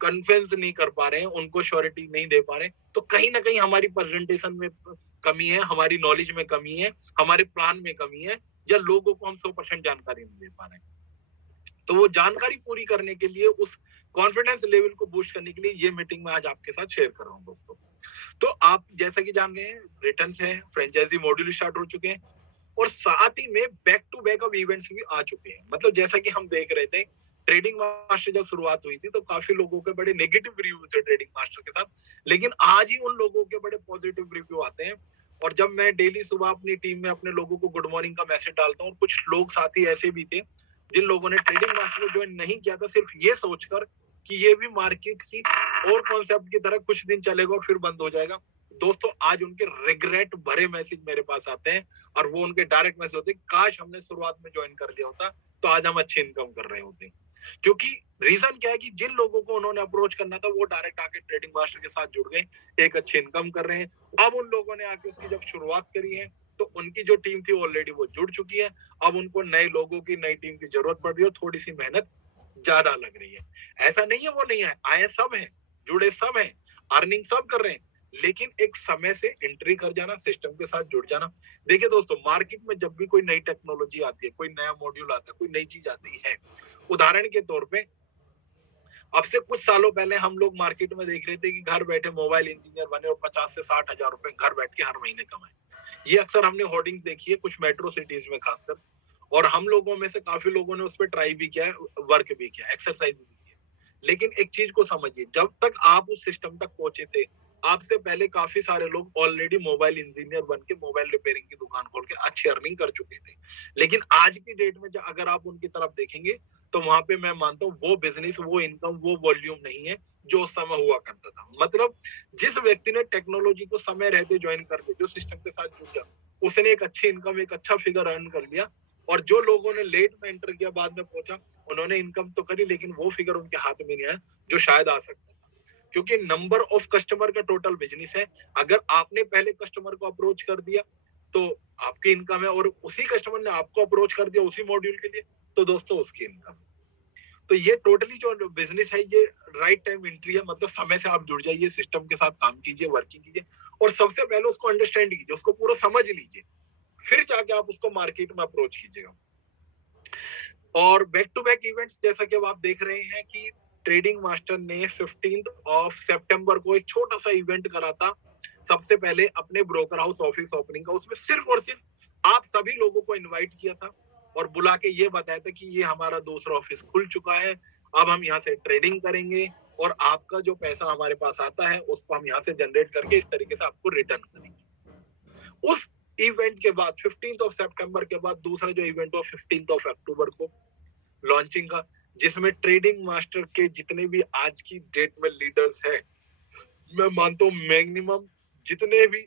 कन्फ्रेंस नहीं कर पा रहे हैं, उनको श्योरिटी नहीं दे पा रहे हैं, तो कहीं ना कहीं हमारी प्रेजेंटेशन में कमी है, हमारी नॉलेज में कमी है, हमारे प्लान में कमी है, या लोगों को हम 100% जानकारी नहीं दे पा रहे हैं। तो वो जानकारी पूरी करने के लिए, उस कॉन्फिडेंस लेवल को बूस्ट करने के लिए ये मीटिंग में आज आपके साथ शेयर कर रहा हूँ दोस्तों। तो आप जैसा कि जान रहे हैं, रिटर्न्स है, फ्रेंचाइजी मॉड्यूल स्टार्ट हो चुके हैं, और साथ ही में बैक टू बैक अब इवेंट्स भी आ चुके हैं। मतलब जैसा कि हम देख रहे थे, ट्रेडिंग मास्टर जब शुरुआत हुई थी तो काफी लोगों के बड़े नेगेटिव रिव्यू थे ट्रेडिंग मास्टर के साथ, लेकिन आज ही उन लोगों के बड़े पॉजिटिव रिव्यू आते हैं। और जब मैं डेली सुबह अपनी टीम में अपने लोगों को गुड मॉर्निंग का मैसेज डालता हूँ, कुछ लोग साथी ऐसे भी थे जिन लोगों ने ट्रेडिंग मास्टर को ज्वाइन नहीं किया था सिर्फ ये सोचकर कि ये भी मार्केट की और कॉन्सेप्ट की तरह कुछ दिन चलेगा और फिर बंद हो जाएगा, दोस्तों आज उनके रिग्रेट भरे मैसेज मेरे पास आते हैं और वो उनके डायरेक्ट मैसेज होते हैं, काश हमने शुरुआत में ज्वाइन कर लिया होता तो आज हम अच्छी इनकम कर रहे होते। क्योंकि रीजन क्या है कि जिन लोगों को उन्होंने अप्रोच करना था वो डायरेक्ट आके ट्रेडिंग मास्टर के साथ जुड़ गए, एक अच्छी इनकम कर रहे हैं। अब उन लोगों ने आके उसकी जब शुरुआत करी है तो उनकी जो टीम थी ऑलरेडी वो जुड़ चुकी है, अब उनको नए लोगों की नई टीम की जरूरत पड़ रही है, थोड़ी सी मेहनत ज्यादा लग रही है। ऐसा नहीं है वो नहीं है, आए सब है, जुड़े सब है, अर्निंग सब कर रहे हैं, लेकिन एक समय से एंट्री कर जाना, सिस्टम के साथ जुड़ जाना। देखिए दोस्तों, मार्केट में जब भी कोई नई टेक्नोलॉजी आती है, कोई नया मॉड्यूल आता है, कोई नई चीज आती है, उदाहरण के तौर पे अब से कुछ सालों पहले हम लोग मार्केट में देख रहे थे कि घर बैठे मोबाइल इंजीनियर बने और 50 से 60 हजार रुपए घर बैठ के हर महीने कमाए। ये अक्सर हमने होर्डिंग्स देखी है कुछ मेट्रो सिटीज में खासकर, और हम लोगों में से काफी लोगों ने उस पर ट्राई भी किया है, वर्क भी किया, एक्सरसाइज भी की है। लेकिन एक चीज को समझिए, जब तक आप उस सिस्टम तक पहुंचे थे, आपसे पहले काफी सारे लोग ऑलरेडी मोबाइल इंजीनियर बन के मोबाइल रिपेयरिंग की दुकान खोल के अच्छी अर्निंग कर चुके थे। लेकिन आज की डेट में अगर आप उनकी तरफ देखेंगे तो वहां पे मैं मानता हूँ वो बिजनेस, वो इनकम, वो वॉल्यूम नहीं है जो उस समय हुआ करता था। मतलब जिस व्यक्ति ने टेक्नोलॉजी को समय रहते ज्वाइन कर दिया, जो सिस्टम के साथ जुड़ गया, उसने एक अच्छी इनकम, एक अच्छा फिगर अर्न कर लिया। और जो लोगों ने लेट में एंटर किया, बाद में पहुंचा, उन्होंने इनकम तो करी लेकिन वो फिगर उनके हाथ में नहीं आया जो शायद आ सकता था। क्योंकि नंबर ऑफ कस्टमर का टोटल बिजनेस है। अगर आपने पहले कस्टमर को अप्रोच कर दिया तो आपकी इनकम है, और उसी कस्टमर ने आपको अप्रोच कर दिया उसी मॉड्यूल के लिए तो दोस्तों उसकी इनकम। तो ये टोटली जो बिजनेस है ये राइट टाइम एंट्री है। मतलब समय से आप जुड़ जाइए, सिस्टम के साथ काम कीजिए, वर्किंग कीजिए, और सबसे पहले उसको अंडरस्टैंड कीजिए, उसको पूरा समझ लीजिए, फिर जाके आप उसको मार्केट में अप्रोच कीजिएगा। और बैक टू बैक इवेंट्स जैसा कि अब आप देख रहे हैं कि ट्रेडिंग मास्टर ने 15 सितंबर को एक छोटा सा इवेंट करा था, सबसे पहले अपने ब्रोकर हाउस ऑफिस ओपनिंग का। उसमें सिर्फ और सिर्फ आप सभी लोगों को इनवाइट किया था और बुला के ये बताया था कि ये हमारा दूसरा ऑफिस खुल चुका है, अब हम यहाँ से ट्रेडिंग करेंगे और आपका जो पैसा हमारे पास आता है उसको हम यहाँ से जनरेट करके इस तरीके से आपको रिटर्न करेंगे। उस इवेंट के बाद 15 सितंबर के बाद दूसरा जो इवेंट हुआ 15 अक्टूबर को लॉन्चिंग का, जिसमें ट्रेडिंग मास्टर के जितने भी आज की डेट में लीडर्स हैं, मैं मानता हूँ मैक्सिमम जितने भी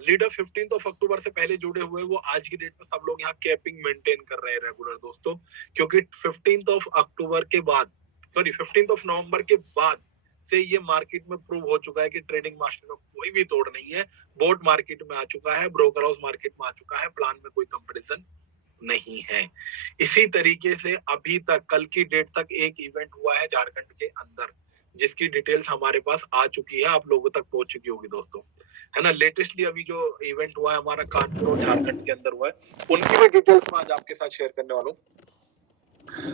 लीडर 15 अक्टूबर से पहले जुड़े हुए वो आज की डेट में सब लोग यहाँ कैपिंग मेंटेन कर रहे हैं रेगुलर दोस्तों। क्योंकि 15 अक्टूबर के बाद, सॉरी 15 नवंबर के बाद से ये मार्केट में प्रूव हो चुका है कि ट्रेडिंग मास्टर का कोई भी तोड़ नहीं है। बोट मार्केट में आ चुका है, ब्रोकर हाउस मार्केट में आ चुका है, प्लान में कोई कंपटीशन नहीं है। इसी तरीके से अभी तक कल की डेट तक एक इवेंट हुआ है झारखंड के अंदर, जिसकी डिटेल्स हमारे पास आ चुकी है, आप लोगों तक पहुंच चुकी होगी दोस्तों, है ना। लेटेस्टली अभी जो इवेंट हुआ है हमारा कानपुर और झारखंड के अंदर हुआ है, उनकी भी डिटेल्स मैं आज आपके साथ शेयर करने वाला हूँ।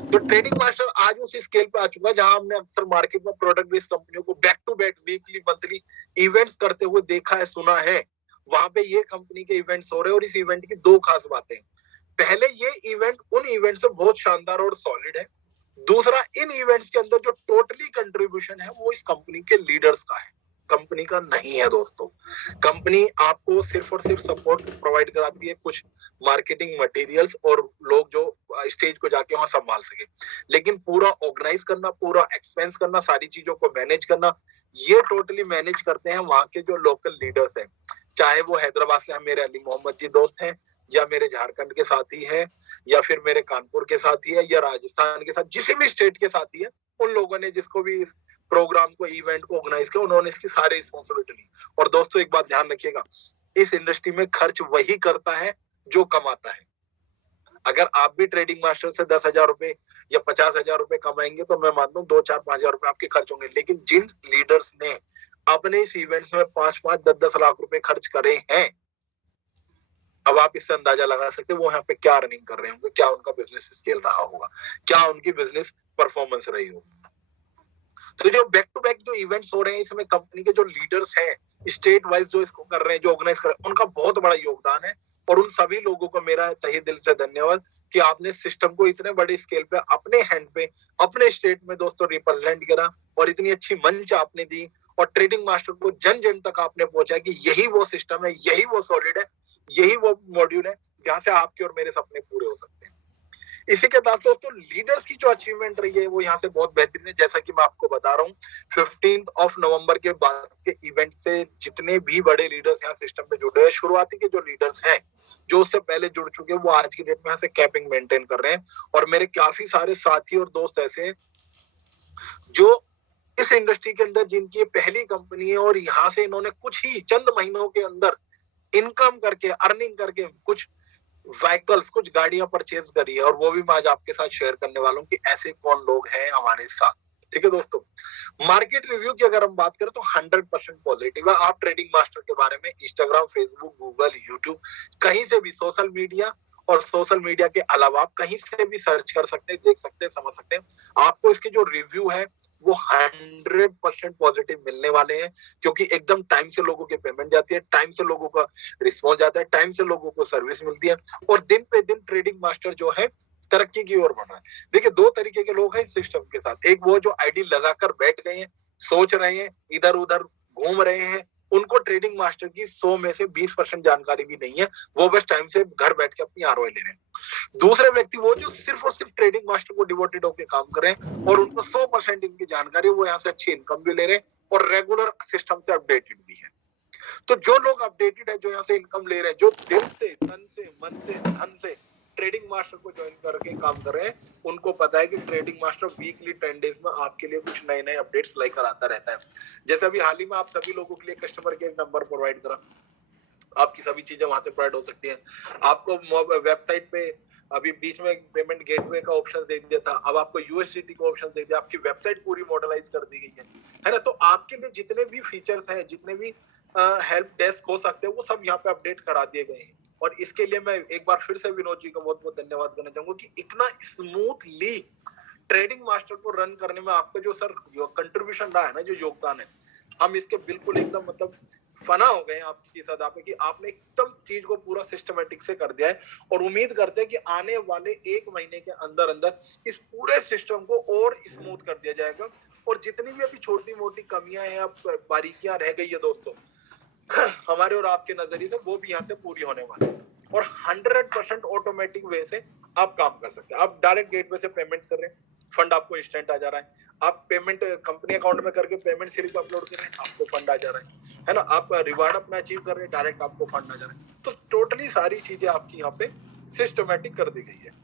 तो ट्रेडिंग मास्टर आज उसी स्केल पे आ चुका है जहां हमने अक्सर मार्केट में प्रोडक्ट बेस्ड कंपनियों को back to back weekly monthly events करते हुए देखा है, सुना है। वहां पे ये कंपनी के इवेंट्स हो रहे हैं और इस इवेंट की दो खास बातें। पहले ये इवेंट उन इवेंट से बहुत शानदार और सॉलिड है। दूसरा, इन इवेंट्स के अंदर जो टोटली कंट्रीब्यूशन है वो इस कंपनी के लीडर्स का है, कंपनी का नहीं है दोस्तों। कंपनी आपको सिर्फ और सिर्फ सपोर्ट प्रोवाइड कराती है, कुछ मार्केटिंग मटेरियल्स और लोग जो स्टेज को जाके वहां संभाल सके, लेकिन पूरा ऑर्गेनाइज करना, पूरा एक्सपेंस करना, सारी चीजों को मैनेज करना, ये टोटली मैनेज करते हैं वहां के जो लोकल लीडर्स हैं। चाहे वो हैदराबाद से मेरे अली मोहम्मद जी दोस्त हैं, या मेरे झारखंड के साथी है, या फिर मेरे कानपुर के साथी है, या राजस्थान के साथ, जिस भी स्टेट के साथी है, उन लोगों ने जिसको भी इस प्रोग्राम को, इवेंट को ऑर्गेनाइज किया, उन्होंने इसकी सारी रिस्पॉन्सिबिलिटी ली। और दोस्तों एक बात ध्यान रखिएगा, इस इंडस्ट्री में खर्च वही करता है जो कमाता है। अगर आप भी ट्रेडिंग मास्टर से 10,000 रुपए या 50,000 रुपए कमाएंगे तो मैं मानता हूँ 2, 4, 5,000 रुपए आपके खर्च होंगे। लेकिन जिन लीडर्स ने अपने इस इवेंट्स में 5, 10 लाख रुपए खर्च करे हैं, अब आप इससे अंदाजा लगा सकते हैं वो यहाँ पे क्या रनिंग कर रहे होंगे, क्या उनका बिजनेस स्केल रहा होगा, क्या उनकी बिजनेस परफॉर्मेंस रही होगी। तो जो बैक टू बैक जो इवेंट्स हो रहे हैं इसमें कंपनी के जो लीडर्स हैं, स्टेट वाइज जो इसको कर रहे हैं, जो ऑर्गेनाइज कर रहे हैं, उनका बहुत बड़ा योगदान है। और उन सभी लोगों को मेरा तहे दिल से धन्यवाद कि आपने सिस्टम को इतने बड़े स्केल पे अपने हैंड पे, अपने स्टेट में दोस्तों रिप्रेजेंट करा, और इतनी अच्छी मंच आपने दी, और ट्रेडिंग मास्टर को जन जन तक आपने पहुंचाया कि यही वो सिस्टम है, यही वो सॉलिड है, यही वो मॉड्यूल है जहां से आपके और मेरे सपने पूरे हो सकते हैं। इसी के साथ दोस्तों लीडर्स की जो अचीवमेंट रही है वो यहाँ से बहुत बेहतरीन है। जैसा कि मैं आपको बता रहा हूँ 15 नवंबर के बाद के इवेंट से जितने भी बड़े लीडर्स यहाँ सिस्टम पे जुड़े हैं, शुरुआती के जो लीडर्स हैं जो उससे पहले जुड़ चुके हैं, वो आज की डेट में यहाँ से कैपिंग मेंटेन कर रहे हैं। और मेरे काफी सारे साथी और दोस्त ऐसे हैं जो इस इंडस्ट्री के अंदर जिनकी पहली कंपनी है और यहाँ से इन्होंने कुछ ही चंद महीनों के अंदर इनकम करके, अर्निंग करके कुछ व्हीकल्स, कुछ गाड़ियां परचेज करी है। और वो भी मैं आज आपके साथ शेयर करने वाला हूँ कि ऐसे कौन लोग हैं हमारे साथ। ठीक है दोस्तों, मार्केट रिव्यू की अगर हम बात करें तो 100% पॉजिटिव है। आप ट्रेडिंग मास्टर के बारे में इंस्टाग्राम, फेसबुक, गूगल, यूट्यूब, कहीं से भी सोशल मीडिया और सोशल मीडिया के अलावा आप कहीं से भी सर्च कर सकते हैं, देख सकते हैं, समझ सकते हैं। आपको इसके जो रिव्यू है वो 100% पॉजिटिव मिलने वाले हैं, क्योंकि एकदम टाइम से लोगों की पेमेंट जाती है, टाइम से लोगों का रिस्पॉन्स जाता है, टाइम से लोगों को सर्विस मिलती है और दिन पे दिन ट्रेडिंग मास्टर जो है तरक्की की ओर बढ़ रहा है। देखिए, दो तरीके के लोग हैं इस सिस्टम के साथ। एक वो जो आईडी लगाकर बैठ गए हैं, सोच रहे हैं, इधर उधर घूम रहे हैं, उनको ट्रेडिंग मास्टर की 100 में से 20% जानकारी भी नहीं है, वो बस टाइम से घर बैठ के अपनी आरओआई ले रहे हैं। दूसरे व्यक्ति वो जो सिर्फ और सिर्फ ट्रेडिंग मास्टर को डिवोटेड होकर काम कर रहे हैं और उनको 100% इनकी जानकारी, वो यहाँ से अच्छी इनकम भी ले रहे हैं और रेगुलर सिस्टम से अपडेटेड भी है। तो जो लोग अपडेटेड है, जो यहाँ से इनकम ले रहे हैं, जो दिल से, तन से, मन से, धन से ट्रेडिंग मास्टर को ज्वाइन करके काम कर रहे हैं, उनको पता है कि ट्रेडिंग मास्टर वीकली 10 डेज में आपके लिए कुछ नए नए अपडेट्स लेकर आता रहता है। जैसे अभी हाल ही में आप सभी लोगों के लिए कस्टमर केयर नंबर प्रोवाइड करा, आपकी सभी चीजें वहां से प्रोवाइड हो सकती हैं। आपको वेबसाइट पे अभी बीच में पेमेंट गेटवे का ऑप्शन दे दिया था, अब आपको यूएसडीटी का ऑप्शन दे दिया, आपकी वेबसाइट पूरी मॉडलाइज कर दी गई है ना। तो आपके लिए जितने भी फीचर्स हैं, जितने भी हेल्प डेस्क हो सकते हैं, वो सब यहाँ पे अपडेट करा दिए गए हैं। और इसके लिए मैं एक बार फिर से विनोद जी का बहुत बहुत धन्यवाद करना चाहूंगा कि इतना स्मूथली ट्रेडिंग मास्टर को रन करने में आपका जो सर कंट्रीब्यूशन रहा है ना, जो योगदान है, हम इसके बिल्कुल एकदम मतलब फना हो गए आपकी सदा पे कि आपने एकदम चीज को पूरा सिस्टमेटिक से कर दिया है। और उम्मीद करते हैं कि आने वाले 1 महीने के अंदर अंदर इस पूरे सिस्टम को और स्मूथ कर दिया जाएगा। और जितनी भी अभी छोटी मोटी कमियां हैं, अब बारीकियां रह गई है दोस्तों, हमारे और आपके नजरिए से वो भी यहाँ से पूरी होने वाली है। और 100% ऑटोमेटिक वे से आप काम कर सकते हैं। आप डायरेक्ट गेटवे से पेमेंट कर रहे हैं, फंड आपको इंस्टेंट आ जा रहा है। आप पेमेंट कंपनी अकाउंट में करके पेमेंट स्लिप अपलोड कर रहे हैं, आपको फंड आ जा रहा है ना। आप रिवार्ड अपना अचीव कर रहे हैं, डायरेक्ट आपको फंड आ जा रहा है। तो टोटली सारी चीजें आपकी यहाँ पे सिस्टमेटिक कर दी गई है।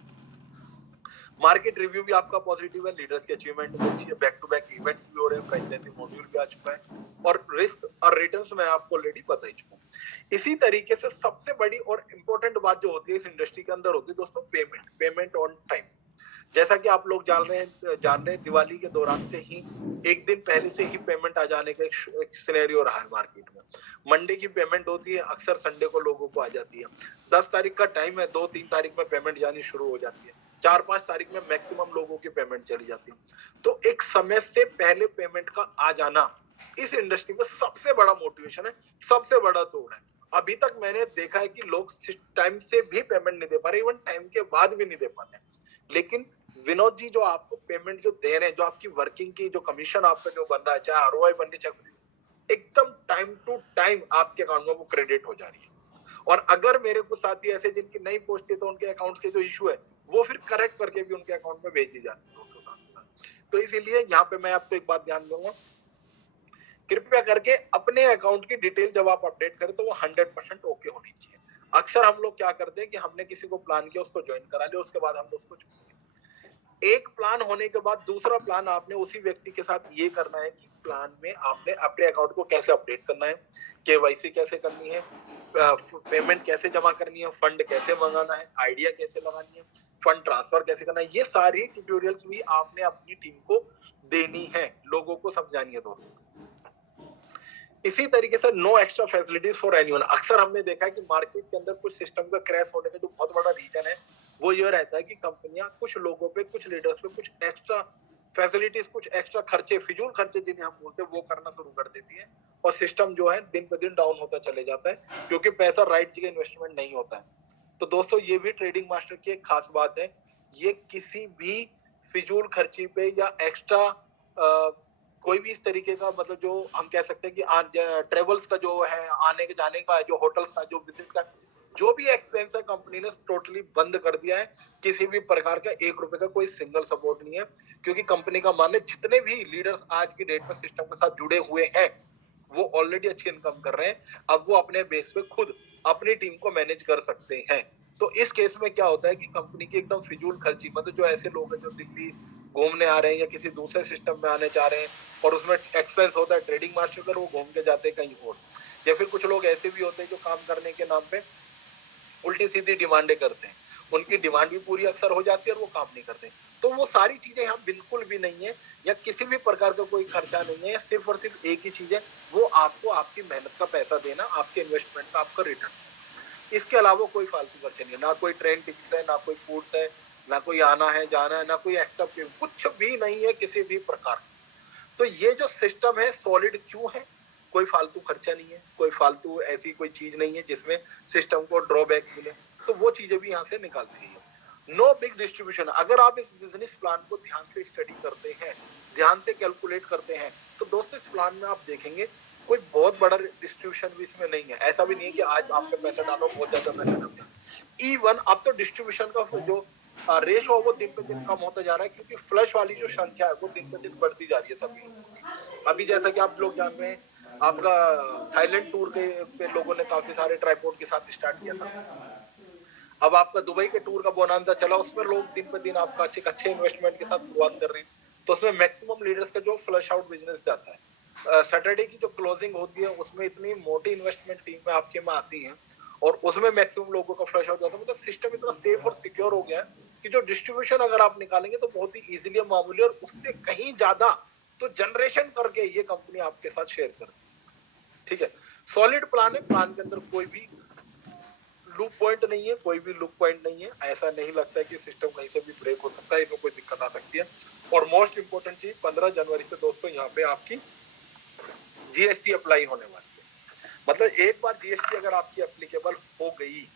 मार्केट रिव्यू भी आपका पॉजिटिव है, लीडर्स की अचीवमेंट भी अच्छी है, बैक टू बैक इवेंट्स भी हो रहे हैं, फ्रेंचाइजी मॉड्यूल भी आ चुका है और रिस्क और रिटर्न्स मैं आपको ऑलरेडी बता ही चुका हूं। इसी तरीके से सबसे बड़ी और इंपॉर्टेंट बात जो होती है इस इंडस्ट्री के अंदर होती है दोस्तों, पेमेंट ऑन टाइम। जैसा कि आप लोग जान रहे हैं दिवाली के दौरान से ही एक दिन पहले से ही पेमेंट आ जाने का एक सिनेरियो रहा है मार्केट में। मंडे की पेमेंट होती है, अक्सर संडे को लोगों को आ जाती है। 10 तारीख का टाइम है, 2-3 तारीख में पेमेंट जानी शुरू हो जाती है, 4-5 तारीख में मैक्सिमम लोगों की पेमेंट चली जाती है। तो एक समय से पहले पेमेंट का आ जाना इस इंडस्ट्री में सबसे बड़ा मोटिवेशन है, सबसे बड़ा तोड़ है। अभी तक मैंने देखा है कि लोग टाइम से भी पेमेंट नहीं दे पा रहे, इवन टाइम के बाद भी नहीं दे पाते। लेकिन विनोद जी जो आपको पेमेंट जो दे रहे हैं, जो आपकी वर्किंग की जो कमीशन आप पे जो बन रहा है, चाहे आरओआई बनने, चाहे एकदम टाइम टू टाइम आपके अकाउंट में वो क्रेडिट हो जा रही है। और अगर मेरे कुछ साथी ऐसे जिनकी नई पोस्ट है तो उनके अकाउंट के जो इशू है वो फिर करेक्ट करके भी उनके अकाउंट में भेज दी जाती है दोस्तों साथ। तो इसीलिए यहाँ पे मैं आपको एक बात ध्यान दूंगा, कृपया करके अपने अकाउंट की डिटेल जब आप अपडेट करें तो वो 100% ओके होनी चाहिए। अक्सर हम लोग क्या करते हैं कि हमने किसी को प्लान किया, उसको ज्वाइन करा लिया, उसके बाद हम उसको एक प्लान होने के बाद दूसरा प्लान आपने उसी व्यक्ति के साथ ये करना है कि प्लान में आपने अपने अकाउंट को कैसे अपडेट करना है, केवाईसी कैसे करनी है, पेमेंट कैसे जमा करनी है, फंड कैसे मंगाना है, आइडिया कैसे लगानी है, फंड ट्रांसफर कैसे करना है, ये सारी ट्यूटोरियल्स भी आपने अपनी टीम को देनी है, लोगों को समझानी है दोस्तों। इसी तरीके से no extra facilities for anyone. अक्सर हमने देखा है कि मार्केट के अंदर कुछ सिस्टम का क्रैश होने का जो बहुत बड़ा रीजन है वो ये रहता है कि कंपनियां कुछ लोगों पे, कुछ लीडर्स पे कुछ एक्स्ट्रा फैसिलिटीज, कुछ एक्स्ट्रा खर्चे, फिजूल खर्चे जिन्हें हम बोलते हैं, वो करना शुरू कर देती है और सिस्टम जो है दिन पे दिन डाउन होता चले जाता है, क्योंकि पैसा राइट जगह इन्वेस्टमेंट नहीं होता है। तो दोस्तों ये भी ट्रेडिंग मास्टर की एक खास बात है, ये किसी भी फिजूल खर्ची पे या एक्स्ट्रा कोई भी इस तरीके का, मतलब जो हम कह सकते हैं कि ट्रेवल्स का जो है, आने के जाने का, जो होटल्स का जो विजिट का, जो भी एक्सपेंस है कंपनी ने टोटली बंद कर दिया है। किसी भी प्रकार का 1 रुपए का कोई सिंगल सपोर्ट नहीं है, क्योंकि कंपनी का मान है जितने भी लीडर्स आज की डेट में सिस्टम के साथ जुड़े हुए हैं वो ऑलरेडी अच्छी इनकम कर रहे हैं। अब वो अपने बेस पे खुद अपनी टीम को मैनेज कर सकते हैं। तो इस केस में क्या होता है कि कंपनी की एकदम फिजूल खर्ची, मतलब जो ऐसे लोग हैं जो दिल्ली घूमने आ रहे हैं या किसी दूसरे सिस्टम में आने चाह रहे हैं और उसमें एक्सपेंस होता है ट्रेडिंग मास्टर का, वो घूम के जाते हैं कहीं और। या फिर कुछ लोग ऐसे भी होते हैं जो काम करने के नाम पे उल्टी सीधी डिमांडें करते हैं, उनकी डिमांड भी पूरी अक्सर हो जाती है और वो काम नहीं करते। तो वो सारी चीजें यहाँ बिल्कुल भी नहीं है, या किसी भी प्रकार का कोई खर्चा नहीं है। सिर्फ और सिर्फ एक ही चीज है, वो आपको आपकी मेहनत का पैसा देना, आपके इन्वेस्टमेंट का आपका रिटर्न। इसके अलावा कोई फालतू खर्चे नहीं है, ना कोई ट्रेन टिकट है, ना कोई फूड है, ना कोई आना है जाना है, ना कोई एक्स्ट्रा पेमेंट, कुछ भी नहीं है किसी भी प्रकार। तो ये जो सिस्टम है सॉलिड क्यों है? कोई फालतू खर्चा नहीं है, कोई फालतू ऐसी कोई चीज नहीं है जिसमें सिस्टम को ड्रॉबैक मिले, तो वो चीजें भी यहाँ से निकाल दी है। No big distribution. अगर आप इस बिजनेस प्लान को ध्यान से स्टडी करते हैं, ध्यान से कैलकुलेट करते हैं, तो दोस्तों इस प्लान में आप देखेंगे कोई बहुत बड़ा डिस्ट्रीब्यूशन भी इसमें नहीं है। ऐसा भी नहीं है कि आज आपने पैसा डालो बहुत ज्यादा पैसा डालो। इवन अब तो डिस्ट्रीब्यूशन का जो रेशो वो दिन पे दिन कम होता जा रहा है, क्योंकि फ्लश वाली जो संख्या है वो दिन पे दिन बढ़ती जा रही है सभी लोगों की। अभी जैसा कि आप लोग जान रहे हैं, आपका थाईलैंड टूर के पे लोगों ने काफी सारे ट्राइपॉड के साथ स्टार्ट किया था। अब आपका दुबई के टूर का बोनांजा चला, उसमें लोग दिन पे दिन आपका अच्छे इन्वेस्टमेंट के साथ शुरुआत कर रहे हैं। तो उसमें मैक्सिमम लीडर्स का जो फ्लश आउट बिजनेस जाता है। सैटरडे की जो क्लोजिंग होती है उसमें इतनी मोटी इन्वेस्टमेंट टीम में आपके में आती है और उसमें मैक्सिमम लोगों का फ्लश आउट जाता है। मतलब सिस्टम इतना सेफ और सिक्योर हो गया है कि जो डिस्ट्रीब्यूशन अगर आप निकालेंगे तो बहुत ही इजीली मामूली, और उससे कहीं ज्यादा तो जनरेशन करके ये कंपनी आपके साथ शेयर करती है। ठीक है, सॉलिड प्लान है, प्लान के अंदर कोई भी लूप पॉइंट नहीं है, कोई भी लूप पॉइंट नहीं है। ऐसा नहीं लगता है कि सिस्टम कहीं से भी ब्रेक हो सकता है, इसमें कोई दिक्कत आ सकती है। और मोस्ट इंपोर्टेंट चीज 15 जनवरी से दोस्तों यहाँ पे आपकी जीएसटी अप्लाई होने वाली है। मतलब एक बार जीएसटी अगर आपकी एप्लीकेबल हो गई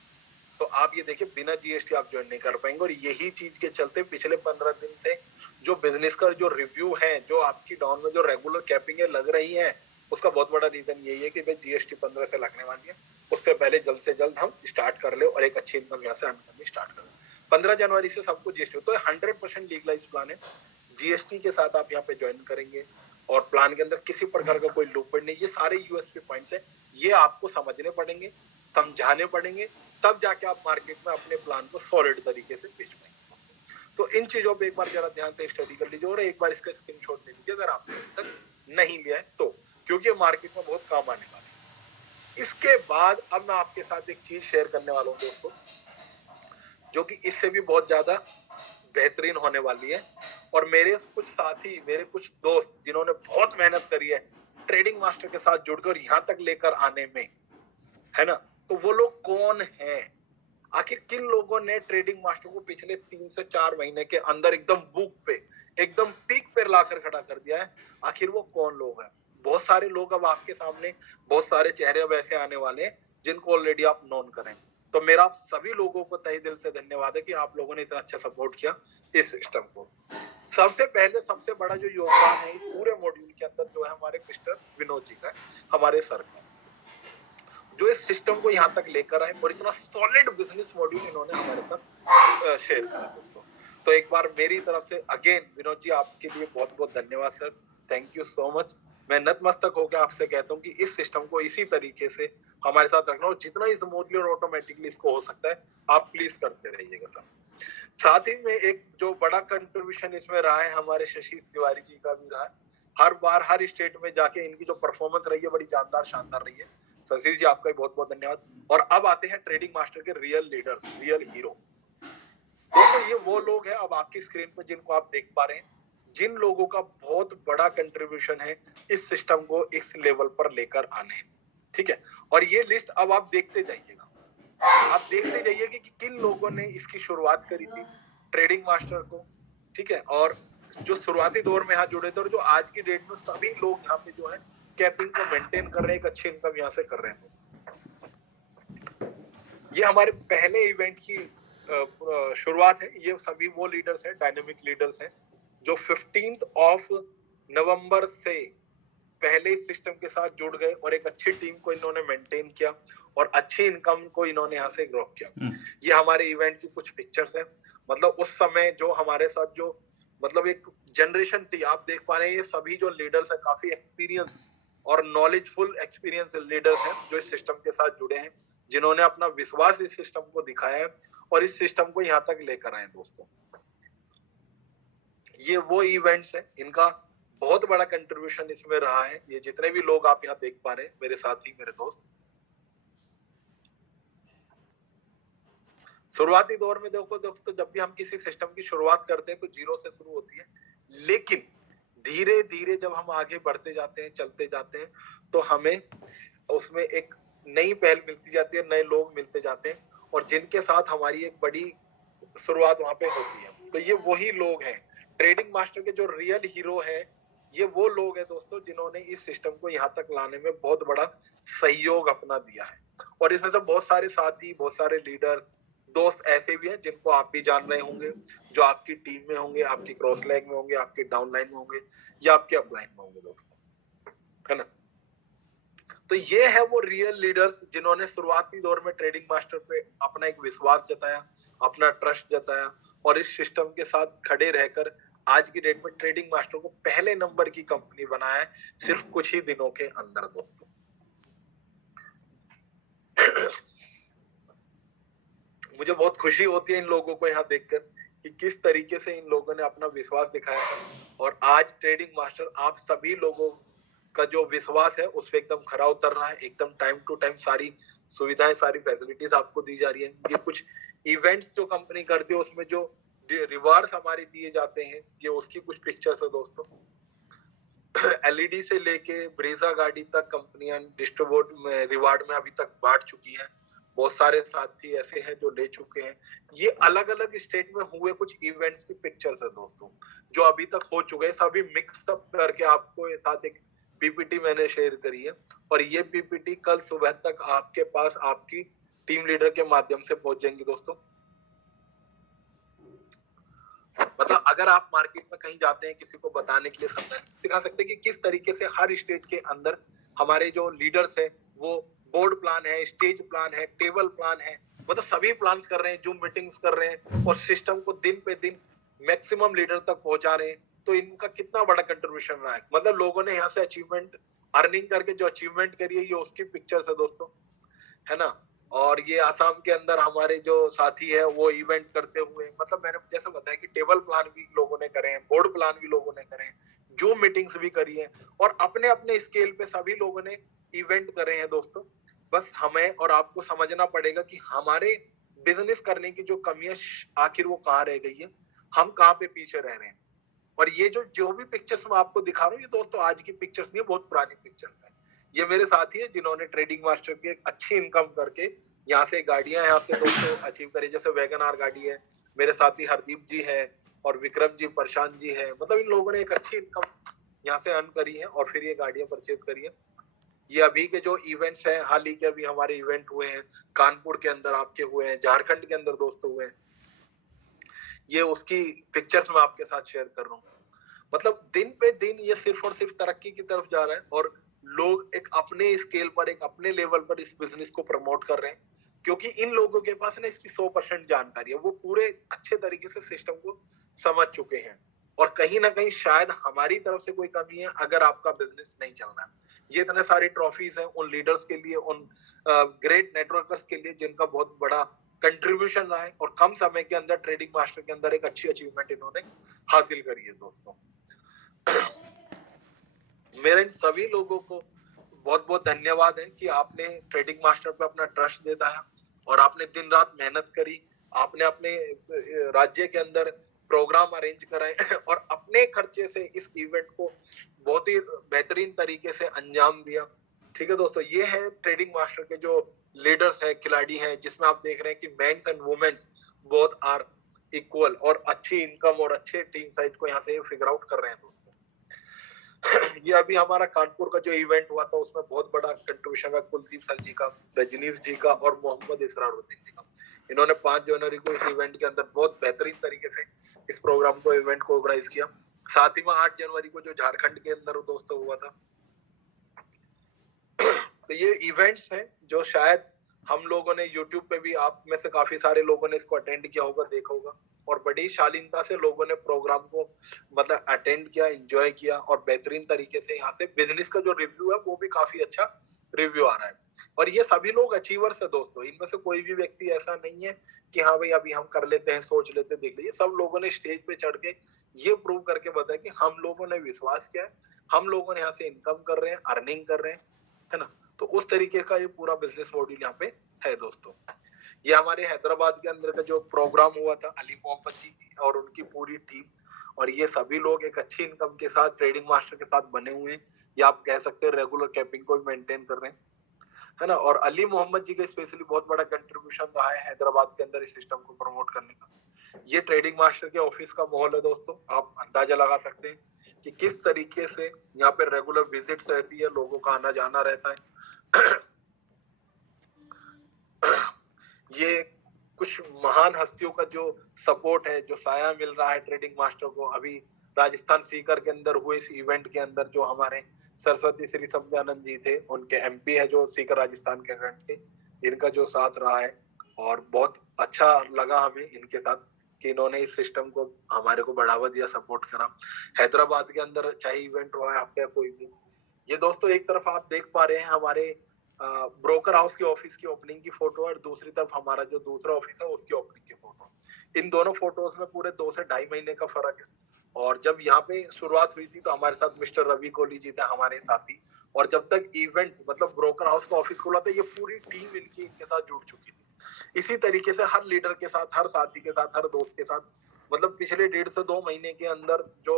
तो आप ये देखिए बिना जीएसटी आप ज्वाइन नहीं कर पाएंगे। और यही चीज के चलते पिछले 15 दिन से जो बिजनेस का जो रिव्यू है, जो आपकी डाउन में जो रेगुलर कैपिंग लग रही है, उसका बहुत बड़ा रीजन यही है कि भाई जीएसटी 15 से लगने वाली है, उससे पहले जल्द से जल्द हम स्टार्ट कर ले और एक अच्छी इनकम यहाँ से अर्न करनी स्टार्ट कर। 15 जनवरी से सबको जीएसटी, तो 100% लीगलाइज प्लान है। जीएसटी के साथ आप यहाँ पे ज्वाइन करेंगे और प्लान के अंदर किसी प्रकार का कोई लूप नहीं। ये सारे यूएसपी पॉइंट्स है, ये आपको समझने पड़ेंगे, समझाने पड़ेंगे, तब जाके आप मार्केट में अपने प्लान को सॉलिड तरीके से बेच पाएंगे। तो इन चीजों पे एक बार जरा ध्यान से स्टडी कर लीजिए और एक बार इसका स्क्रीनशॉट ले लीजिए अगर आपने अभी तक नहीं लिया है तो, क्योंकि मार्केट में बहुत काम आने वाला है। इसके बाद अब मैं आपके साथ एक चीज शेयर करने वाला हूँ दोस्तों, जो कि इससे भी बहुत ज्यादा बेहतरीन होने वाली है। और मेरे कुछ साथी, मेरे कुछ दोस्त जिन्होंने बहुत मेहनत करी है ट्रेडिंग मास्टर के साथ जुड़कर यहाँ तक लेकर आने में, है ना, तो वो लोग कौन हैं? आखिर किन लोगों ने ट्रेडिंग मास्टर को पिछले 3 से 4 महीने के अंदर एकदम बुक पे, एकदम पीक पे लाकर खड़ा कर दिया है? आखिर वो कौन लोग हैं? बहुत सारे लोग अब आपके सामने, बहुत सारे चेहरे अब ऐसे आने वाले हैं जिनको ऑलरेडी आप नोन करें। तो मेरा आप सभी लोगों को तहे दिल से धन्यवाद है कि आप लोगों ने इतना अच्छा सपोर्ट किया इस सिस्टम को। सबसे पहले सबसे बड़ा जो योगदान है इस पूरे मॉड्यूल के अंदर जो है हमारे मिस्टर विनोद जी का, हमारे सर का, जो इस सिस्टम को यहाँ तक लेकर आए और इतना सॉलिड बिजनेस मॉड्यूल इन्होंने हमारे साथ शेयर करा दोस्तों। तो एक बार मेरी तरफ से अगेन विनोद जी आपके लिए बहुत बहुत धन्यवाद sir, thank you so much. मैं नतमस्तक होकर आपसे कहता हूँ कि इस सिस्टम को इसी तरीके से हमारे साथ रखना और जितना स्मूथली और ऑटोमेटिकली इसको हो सकता है आप प्लीज करते रहिएगा सर। साथ ही में एक जो बड़ा कंट्रीब्यूशन इसमें रहा है हमारे शशि तिवारी जी का भी रहा है। हर बार हर स्टेट में जाके इनकी जो परफॉर्मेंस रही है बड़ी जानदार शानदार रही है। शशि जी आपका भी बहुत बहुत धन्यवाद। और अब आते हैं ट्रेडिंग मास्टर के रियल लीडर, रियल हीरो। दोस्तों ये वो लोग हैं अब आपकी स्क्रीन पर जिनको आप देख पा रहे हैं, जिन लोगों का बहुत बड़ा कंट्रीब्यूशन है इस सिस्टम को इस लेवल पर लेकर आने। ठीक है, और ये लिस्ट अब आप देखते जाइएगा, आप देखते जाइए कि किन लोगों ने इसकी शुरुआत करी थी ट्रेडिंग मास्टर को। ठीक है, और जो शुरुआती दौर में यहाँ जुड़े थे और जो आज की डेट में सभी लोग यहाँ पे जो है कैपिंग को मेंटेन कर रहे हैं, एक अच्छी इनकम यहाँ से कर रहे हैं। ये हमारे पहले इवेंट की शुरुआत है। ये सभी वो लीडर्स हैं, डायनेमिक लीडर्स हैं जो 15 नवंबर से पहले इस सिस्टम के साथ जुड़ गए और एक अच्छी टीम को इन्होंने मेंटेन किया और अच्छी इनकम को इन्होंने यहाँ से ग्रो किया। ये हमारे इवेंट की कुछ पिक्चर्स हैं। मतलब उस समय जो हमारे साथ जो मतलब एक जनरेशन थी, आप देख पा रहे हैं ये सभी जो लीडर्स है काफी एक्सपीरियंस और नॉलेजफुल एक्सपीरियंस लीडर्स हैं जो इस सिस्टम के साथ जुड़े हैं, जिन्होंने अपना विश्वास इस सिस्टम को दिखाया है और इस सिस्टम को यहाँ तक लेकर आए। दोस्तों ये वो इवेंट्स हैं, इनका बहुत बड़ा कंट्रीब्यूशन इसमें रहा है। ये जितने भी लोग आप यहाँ देख पा रहे हैं, मेरे साथी, मेरे दोस्त, शुरुआती दौर में देखो दोस्तों, जब भी हम किसी सिस्टम की शुरुआत करते हैं तो जीरो से शुरू होती है, लेकिन धीरे धीरे जब हम आगे बढ़ते जाते हैं, चलते जाते हैं, तो हमें उसमें एक नई पहल मिलती जाती है, नए लोग मिलते जाते हैं और जिनके साथ हमारी एक बड़ी शुरुआत वहां पे होती है। तो ये वही लोग हैं, ट्रेडिंग मास्टर के जो रियल हीरो हैं, ये वो लोग हैं दोस्तों जिन्होंने इस सिस्टम को यहाँ तक लाने में बहुत बड़ा सहयोग अपना दिया है। और इसमें से बहुत सारे साथी, बहुत सारे लीडर, दोस्त ऐसे भी हैं जिनको आप भी जान रहे होंगे, जो आपकी टीम में होंगे, आपकी क्रॉस लाइन में होंगे, आपके डाउन लाइन में होंगे या आपके अपलाइन में होंगे दोस्तों, है ना। तो ये है वो रियल लीडर्स जिन्होंने शुरुआती दौर में ट्रेडिंग मास्टर पे अपना एक विश्वास जताया, अपना ट्रस्ट जताया और इस सिस्टम के साथ खड़े रहकर आज की डेट में ट्रेडिंग मास्टर को पहले नंबर की कंपनी बनाया है सिर्फ कुछ ही दिनों के अंदर। दोस्तों मुझे बहुत खुशी होती है इन लोगों को यहाँ देखकर कि किस तरीके से इन लोगों ने अपना विश्वास दिखाया है और आज ट्रेडिंग मास्टर आप सभी लोगों का जो विश्वास है उस पर एकदम खरा उतर रहा है। एकदम टाइम टू टाइम सारी सुविधाएं, सारी फैसिलिटीज आपको दी जा रही है। ये कुछ इवेंट्स जो कंपनी करती है उसमें जो रिवार्ड्स हमारे दिए जाते हैं, ये उसकी कुछ पिक्चर्स है दोस्तों। एलईडी से लेके ब्रेजा गाड़ी तक कंपनियां डिस्ट्रीब्यूट में रिवार्ड में अभी तक बांट चुकी हैं। बहुत सारे साथी ऐसे हैं जो ले चुके हैं। ये अलग अलग स्टेट में हुए कुछ इवेंट्स की पिक्चर्स है दोस्तों जो अभी तक हो चुके हैं, सभी मिक्स अप करके आपको ये साथ एक पीपीटी मैंने शेयर करी है और ये पीपीटी कल सुबह तक आपके पास आपकी टीम लीडर के माध्यम से पहुंच जाएंगी दोस्तों। मतलब अगर आप मार्केट में कहीं जाते हैं, किसी को बताने के लिए सिखा सकते हैं कि किस तरीके से हर स्टेट के अंदर हमारे जो लीडर्स है वो बोर्ड प्लान है, स्टेज प्लान है, टेबल प्लान है, मतलब सभी प्लान कर रहे हैं, जूम मीटिंग्स कर रहे हैं और सिस्टम को दिन पे दिन मैक्सिमम लीडर तक पहुंचा रहे हैं। तो इनका कितना बड़ा कंट्रीब्यूशन रहा है। मतलब लोगों ने यहाँ से अचीवमेंट अर्निंग करके जो अचीवमेंट करी है ये उसकी पिक्चर्स है दोस्तों, है ना। और ये आसाम के अंदर हमारे जो साथी है वो इवेंट करते हुए, मतलब मैंने जैसे बताया कि टेबल प्लान भी लोगों ने करे हैं, बोर्ड प्लान भी लोगों ने करे हैं, जूम मीटिंग्स भी करी है और अपने अपने स्केल पे सभी लोगों ने इवेंट करे हैं दोस्तों। बस हमें और आपको समझना पड़ेगा कि हमारे बिजनेस करने की जो कमियां आखिर वो कहाँ रह गई है, हम कहाँ पे पीछे रह रहे हैं। और ये जो भी पिक्चर्स मैं आपको दिखा रहा हूँ ये दोस्तों आज की पिक्चर्स नहीं, बहुत पुरानी पिक्चर्स है। ये मेरे साथी है जिन्होंने ट्रेडिंग मास्टर की एक अच्छी इनकम करके यहाँ से गाड़ियां यहाँ से दोस्तों अचीव करी। जैसे वैगन आर गाड़ी है, मेरे साथी हरदीप जी है और विक्रम जी, प्रशांत जी है। मतलब इन लोगों ने एक अच्छी इनकम यहाँ से अर्न करी है और फिर ये गाड़ियां परचेज करी है। ये अभी के जो इवेंट्स हैं, हाल ही के अभी हमारे इवेंट हुए हैं, कानपुर के अंदर आपके हुए हैं, झारखंड के अंदर दोस्तों हुए हैं, ये उसकी पिक्चर्स मैं आपके साथ शेयर कर रहा हूँ। मतलब दिन पे दिन ये सिर्फ और सिर्फ तरक्की की तरफ जा रहा है और लोग एक अपने स्केल पर, एक अपने लेवल पर इस बिजनेस को प्रमोट कर रहे हैं क्योंकि इन लोगों के पास ना इसकी 100% जानकारी है। वो पूरे अच्छे तरीके से सिस्टम को समझ चुके हैं और कहीं ना कहीं शायद हमारी तरफ से कोई कमी है अगर आपका बिजनेस नहीं चल रहा है। ये इतने सारे ट्रॉफीज हैं उन लीडर्स के लिए, उन ग्रेट नेटवर्कर्स के लिए जिनका बहुत बड़ा कंट्रीब्यूशन रहा है और कम समय के अंदर ट्रेडिंग मास्टर के अंदर एक अच्छी अचीवमेंट इन्होंने हासिल करी है दोस्तों। मेरे इन सभी लोगों को बहुत बहुत धन्यवाद है कि आपने ट्रेडिंग मास्टर पे अपना ट्रस्ट देता है और आपने दिन रात मेहनत करी, आपने अपने राज्य के अंदर प्रोग्राम अरेंज कराए और अपने खर्चे से इस इवेंट को बहुत ही बेहतरीन तरीके से अंजाम दिया। ठीक है दोस्तों, ये है ट्रेडिंग मास्टर के जो लीडर्स है, खिलाड़ी हैं, जिसमें आप देख रहे हैं कि mens and womens both are equal और अच्छी इनकम और अच्छे टीम साइज को यहाँ से फिगर आउट कर रहे हैं दोस्तों। ये अभी हमारा कानपुर का जो इवेंट हुआ था उसमें बहुत बड़ा कंट्रीब्यूशन है कुलदीप सर जी का, रजनीश जी का और मोहम्मद इसरारुद्दीन जी का। इन्होंने 5 जनवरी को इस इवेंट के अंदर बहुत बेहतरीन तरीके से इस प्रोग्राम को, इवेंट को ऑर्गेनाइज किया। साथ ही में 8 जनवरी को जो झारखंड के अंदर दोस्तों हुआ था, तो ये इवेंट्स हैं जो शायद हम लोगों ने YouTube पे भी, आप में से काफी सारे लोगों ने इसको अटेंड किया होगा, देखा होगा, और बड़ी शालीनता से लोगों ने प्रोग्राम को मतलब अटेंड किया, एंजॉय किया, और बेहतरीन तरीके से यहाँ से बिजनेस का जो रिव्यू है वो भी काफी अच्छा रिव्यू आ रहा है। और ये सभी लोग अचीवर्स है दोस्तों, इनमें से कोई भी व्यक्ति ऐसा नहीं है कि हाँ भाई अभी हम कर लेते हैं, सोच लेते हैं, देख लीजिए। सब लोगों ने स्टेज पे चढ़ के ये प्रूव करके बताया कि हम लोगों ने विश्वास किया है, हम लोगों ने यहाँ से इनकम कर रहे हैं, अर्निंग कर रहे हैं, है ना। तो उस तरीके का ये पूरा बिजनेस मॉड्यूल यहाँ पे है दोस्तों। ये हमारे हैदराबाद के अंदर का जो प्रोग्राम हुआ था, अली मोहम्मद जी और उनकी पूरी टीम, और ये सभी लोग एक अच्छी इनकम के साथ ट्रेडिंग मास्टर के साथ बने हुए हैं, या आप कह सकते हैं रेगुलर कैपिंग को भी मेंटेन कर रहे हैं, है ना। और अली मोहम्मद जी का स्पेशली बहुत बड़ा कंट्रीब्यूशन रहा है हैदराबाद के अंदर इस सिस्टम को प्रमोट करने का। ये ट्रेडिंग मास्टर के ऑफिस का माहौल है दोस्तों, आप अंदाजा लगा सकते हैं कि किस तरीके से यहाँ पे रेगुलर विजिट्स रहती है, लोगों का आना जाना रहता है। ये कुछ महान हस्तियों का जो सपोर्ट है, जो साया मिल रहा है ट्रेडिंग मास्टर को। अभी राजस्थान सीकर के अंदर हुए इस इवेंट के अंदर जो हमारे सरस्वती श्री समझानंद जी थे, उनके एमपी है जो सीकर राजस्थान के इवेंट के, इनका जो साथ रहा है, और बहुत अच्छा लगा हमें इनके साथ कि इन्होंने इस सिस्टम को हमारे को बढ़ावा दिया, सपोर्ट करा। हैदराबाद के अंदर चाहे इवेंट हुआ है आपका कोई भी, ये दोस्तों एक तरफ आप देख पा रहे हैं हमारे ब्रोकर हाउस की ऑफिस की ओपनिंग की फोटो, और दूसरी तरफ हमारा जो दूसरा ऑफिस है उसकी ओपनिंग की फोटो। इन दोनों फोटोज में पूरे 2 से 2.5 महीने का फर्क है। और जब यहाँ पे शुरुआत हुई थी तो हमारे साथ मिस्टर रवि कोहली जी थे हमारे साथी, और जब तक इवेंट मतलब ब्रोकर हाउस का ऑफिस खुला था ये पूरी टीम इनके साथ जुड़ चुकी थी। इसी तरीके से हर लीडर के साथ, हर साथी के साथ, हर दोस्त के साथ, मतलब पिछले 1.5 से 2 महीने के अंदर जो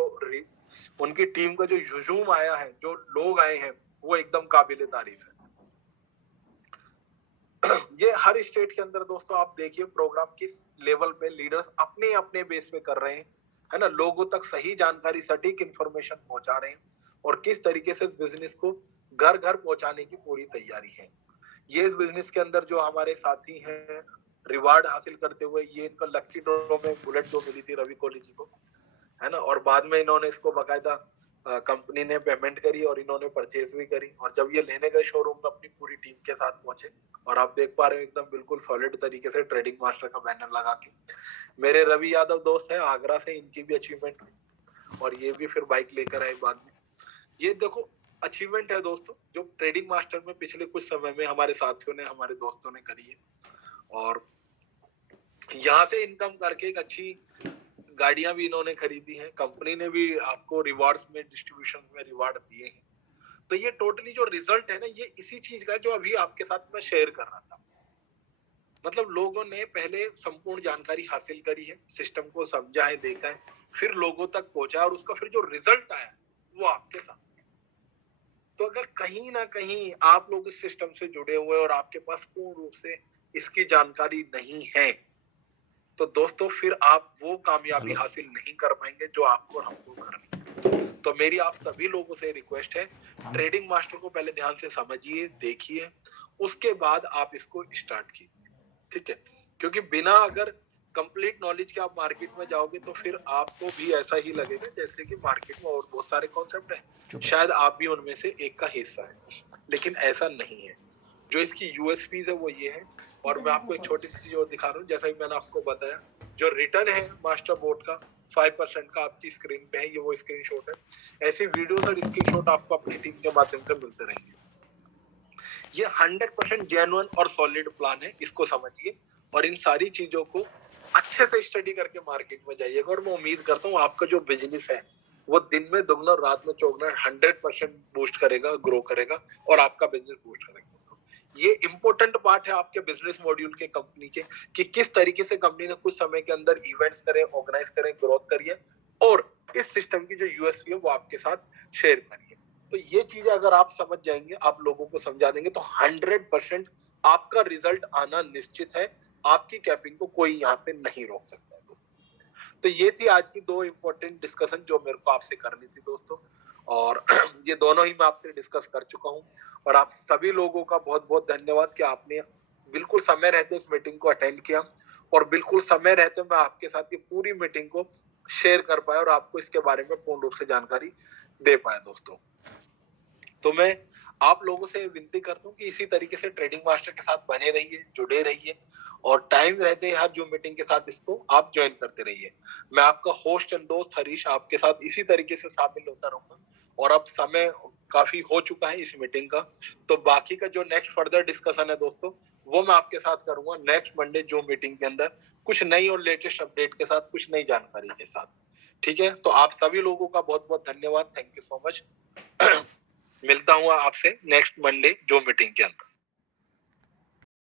उनकी टीम का जो हुजूम आया है, जो लोग आए हैं, वो एकदम काबिले तारीफ है। ये हर स्टेट के अंदर दोस्तों आप देखिए प्रोग्राम किस लेवल पे लीडर्स अपने अपने बेस पे कर रहे हैं, है ना। लोगों तक सही जानकारी, सटीक इंफॉर्मेशन पहुंचा रहे हैं, और किस तरीके से बिजनेस को घर घर पहुंचाने की पूरी तैयारी है। ये इस बिजनेस के अंदर जो हमारे साथी हैं रिवार्ड हासिल करते हुए, ये इनका लकी ड्रॉ में बुलेट जो मिली थी रवि कोहली जी को, है ना, और बाद में इन्होंने इसको बाकायदा कंपनी ने पेमेंट करी और इन्होंने परचेज भी करी। और जब ये लेने गए शोरूम में अपनी पूरी टीम के साथ पहुंचे, और आप देख पा रहे हो एकदम बिल्कुल सॉलिड तरीके से ट्रेडिंग मास्टर का बैनर लगा के। मेरे रवि यादव दोस्त है आगरा से, इनकी भी अचीवमेंट हुई, और ये भी फिर बाइक लेकर आए बाद में। ये देखो अचीवमेंट है दोस्तों जो ट्रेडिंग मास्टर में पिछले कुछ समय में हमारे साथियों ने, हमारे दोस्तों ने करी है, और यहाँ से इनकम करके एक अच्छी गाड़ियां भी इन्होंने खरीदी हैं, कंपनी ने भी आपको रिवार्ड्स में, डिस्ट्रीब्यूशन में रिवार्ड दिए हैं। तो ये टोटली जो रिजल्ट है ना, ये इसी चीज का जो अभी आपके साथ मैं शेयर कर रहा था। मतलब लोगों ने पहले संपूर्ण जानकारी हासिल करी है, सिस्टम को समझा है, देखा है, फिर लोगों तक पहुंचा, और उसका फिर जो रिजल्ट आया वो आपके साथ। तो अगर कहीं ना कहीं आप लोग इस सिस्टम से जुड़े हुए और आपके पास पूर्ण रूप से इसकी जानकारी नहीं है, तो दोस्तों फिर आप वो कामयाबी हासिल नहीं कर पाएंगे जो आपको और हमको करनी है। तो मेरी आप सभी लोगों से रिक्वेस्ट है, ट्रेडिंग मास्टर को पहले ध्यान से समझिए, देखिए, उसके बाद आप इसको स्टार्ट कीजिए, ठीक है। क्योंकि बिना अगर कंप्लीट नॉलेज के आप मार्केट में जाओगे तो फिर आपको भी ऐसा ही लगेगा जैसे कि मार्केट में और बहुत सारे कॉन्सेप्ट हैं, शायद आप भी उनमें से एक का हिस्सा है, लेकिन ऐसा नहीं है। जो इसकी यूएसपीज है वो ये है। और मैं आपको एक छोटी सी चीज और दिखा रहा हूँ, जैसा कि मैंने आपको बताया, जो रिटर्न है मास्टर बोर्ड का 5% का आपकी स्क्रीन पे है, ये वो स्क्रीनशॉट है। ऐसी वीडियोस और स्क्रीनशॉट आपको अपनी टीम के माध्यम से मिलते रहेंगे। ये 100% जेन्युइन और सॉलिड प्लान है, इसको समझिए, और इन सारी चीजों को अच्छे से स्टडी करके मार्केट में जाइएगा। और मैं उम्मीद करता हूँ आपका जो बिजनेस है वो दिन में दुगना रात में चौगुना 100% बूस्ट करेगा, ग्रो करेगा, और आपका बिजनेस बूस्ट करेगा। ये इंपॉर्टेंट पार्ट है आपके बिजनेस मॉड्यूल के कंपनी के, कि किस तरीके से कंपनी ने कुछ समय के अंदर इवेंट्स करें, ऑर्गेनाइज करें, ग्रोथ करिए, और इस सिस्टम की जो यूएसपी है वो आपके साथ शेयर करिए। तो ये चीजें अगर आप समझ जाएंगे, आप लोगों को समझा देंगे, तो 100% आपका रिजल्ट आना निश्चित है। आपकी कैपिंग को कोई यहाँ पे नहीं रोक सकता। तो ये थी आज की 2 इंपॉर्टेंट डिस्कशन जो मेरे को आपसे करनी थी दोस्तों, और ये दोनों ही मैं आपसे डिस्कस कर चुका हूँ। और आप सभी लोगों का बहुत बहुत धन्यवाद कि आपने बिल्कुल समय रहते इस मीटिंग को अटेंड किया, और बिल्कुल समय रहते मैं आपके साथ ये पूरी मीटिंग को शेयर कर पाया और आपको इसके बारे में पूर्ण रूप से जानकारी दे पाया दोस्तों। तो मैं आप लोगों से विनती करता हूँ कि इसी तरीके से ट्रेडिंग मास्टर के साथ बने रहिए, जुड़े रहिए और टाइम रहते हर जूम मीटिंग के साथ इसको आप ज्वाइन करते रहिए। मैं आपका होस्ट एंड दोस्त हरीश आपके साथ इसी तरीके से शामिल होता रहूंगा और अब समय काफी हो चुका है इस मीटिंग का, तो बाकी का जो नेक्स्ट फर्दर डिस्कशन है दोस्तों, वो मैं आपके साथ करूंगा नेक्स्ट मंडे जूम मीटिंग के अंदर, कुछ नई और लेटेस्ट अपडेट के साथ, कुछ नई जानकारी के साथ। ठीक है, तो आप सभी लोगों का बहुत बहुत धन्यवाद, थैंक यू सो मच। मिलता हूँ आपसे नेक्स्ट मंडे जो मीटिंग के अंदर।